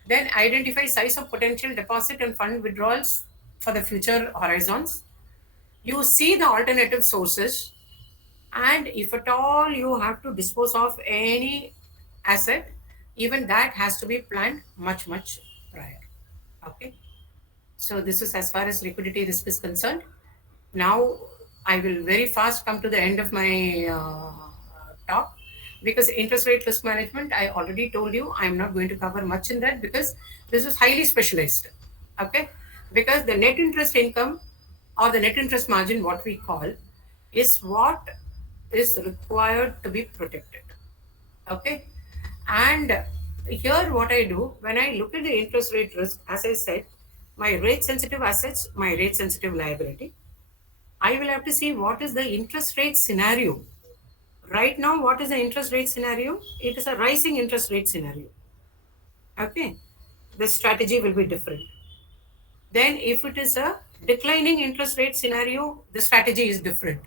Then identify size of potential deposit and fund withdrawals for the future horizons. You see the alternative sources, and if at all you have to dispose of any asset, even that has to be planned much prior. Okay. So this is as far as liquidity risk is concerned. Now I will very fast come to the end of my talk, because interest rate risk management, I already told you I'm not going to cover much in that because this is highly specialized. Okay. Because the net interest income or the net interest margin, what we call, is what is required to be protected. Okay. And here what I do when I look at the interest rate risk, as I said, my rate sensitive assets, my rate sensitive liability, I will have to see what is the interest rate scenario. Right now, what is the interest rate scenario? It is a rising interest rate scenario. Okay. The strategy will be different. Then if it is a declining interest rate scenario, the strategy is different,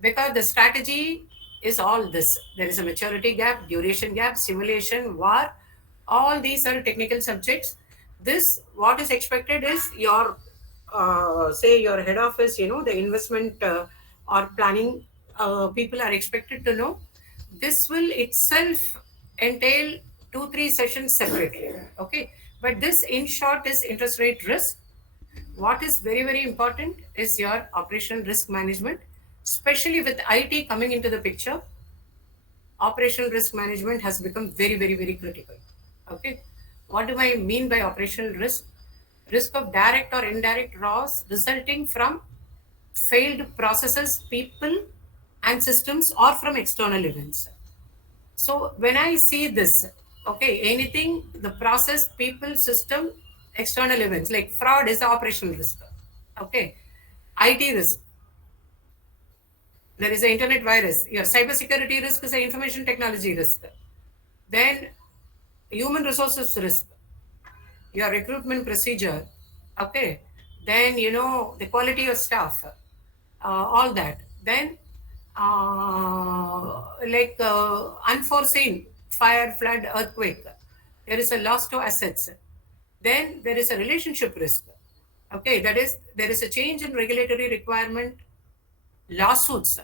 because the strategy is all this. There is a maturity gap, duration gap, simulation, VAR. All these are technical subjects. This, what is expected is your, say your head office, the investment or planning people are expected to know. This will itself entail 2-3 sessions separately. Okay. But this in short is interest rate risk. What is very important is your operational risk management, especially with IT coming into the picture. Operational risk management has become very critical. Okay. What do I mean by operational risk? Risk of direct or indirect loss resulting from failed processes, people and systems, or from external events. So when I see this, okay, anything, the process, people, system, external events, like fraud is the operational risk. Okay. IT risk. There is an internet virus. Your cybersecurity risk is an information technology risk. Then human resources risk. Your recruitment procedure. Okay. Then, the quality of staff. All that. Then, unforeseen fire, flood, earthquake. There is a loss to assets. Then there is a relationship risk. Okay, that is, there is a change in regulatory requirement, lawsuits.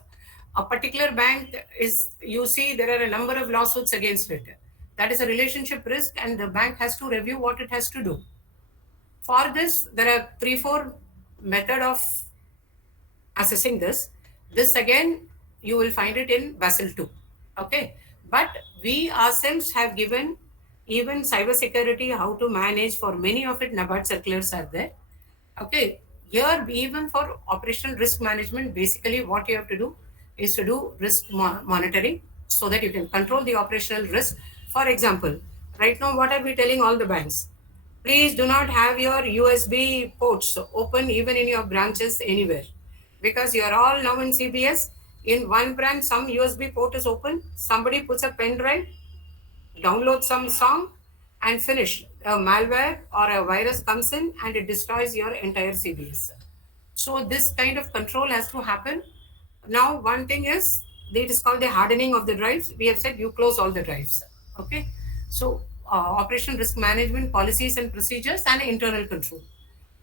A particular bank is, you see, there are a number of lawsuits against it. That is a relationship risk, and the bank has to review what it has to do. For this, there are 3-4 method of assessing this. This again, you will find it in Basel 2. Okay. But we ourselves have given even cybersecurity, how to manage. For many of it, NABARD circulars are there. Okay. Here, even for operational risk management, basically what you have to do is to do risk monitoring so that you can control the operational risk. For example, right now, what are we telling all the banks? Please do not have your USB ports open even in your branches anywhere, because you are all now in CBS. In one branch, some USB port is open. Somebody puts a pen drive, downloads some song, and finish. A malware or a virus comes in and it destroys your entire CBS. So this kind of control has to happen. Now, one thing is, it is called the hardening of the drives. We have said you close all the drives. Okay. So operational risk management policies and procedures and internal control.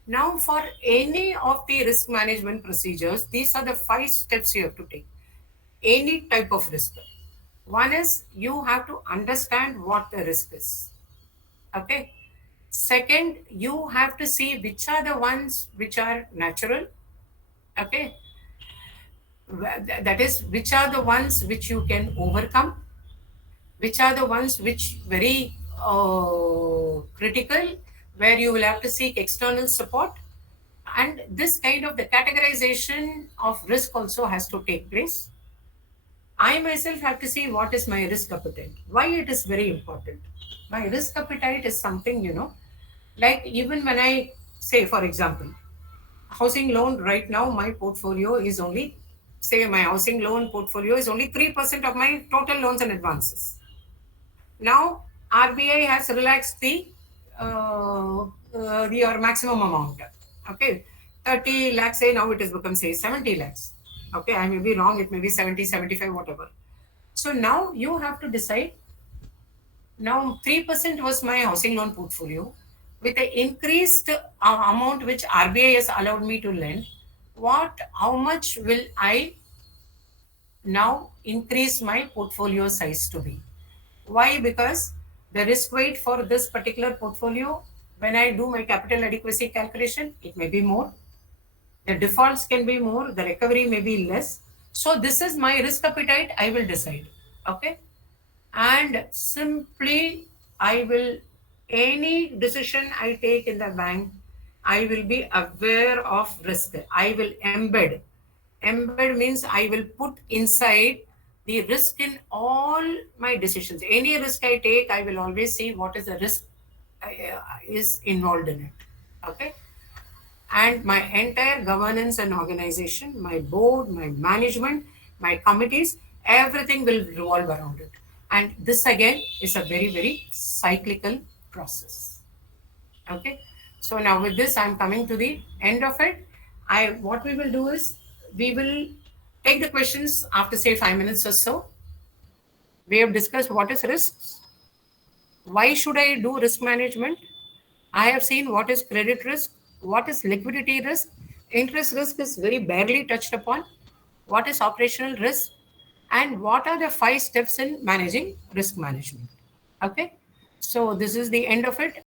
Now, for any of the risk management procedures, these are the 5 steps you have to take. Any type of risk. One is you have to understand what the risk is. Okay. Second, you have to see which are the ones which are natural. Okay. That is, which are the ones which you can overcome, which are the ones which very critical, where you will have to seek external support, And this kind of the categorization of risk also has to take place. I myself have to see what is my risk appetite. Why it is very important. My risk appetite is something, like even when I say, for example, housing loan right now, my portfolio is only, say my housing loan portfolio is only 3% of my total loans and advances. Now, RBI has relaxed your maximum amount. Okay, 30 lakhs, say now it has become, say, 70 lakhs. Okay, I may be wrong, it may be 70, 75, whatever. So now you have to decide. Now 3% was my housing loan portfolio. With the increased amount which RBI has allowed me to lend, how much will I now increase my portfolio size to be? Why? Because the risk weight for this particular portfolio, when I do my capital adequacy calculation, it may be more. The defaults can be more, the recovery may be less. So this is my risk appetite, I will decide. Okay. And simply, I will, any decision I take in the bank, I will be aware of risk. I will embed means I will put inside the risk in all my decisions. Any risk I take, I will always see what is the risk is involved in it. Okay. And my entire governance and organization, my board, my management, my committees, everything will revolve around it. And this again is a very, very cyclical process. Okay. So now with this, I'm coming to the end of it. What we will do is we will take the questions after, say, 5 minutes or so. We have discussed what is risks. Why should I do risk management? I have seen what is credit risk, what is liquidity risk, interest risk is very barely touched upon, what is operational risk, and what are the 5 steps in managing risk management. Okay, so this is the end of it.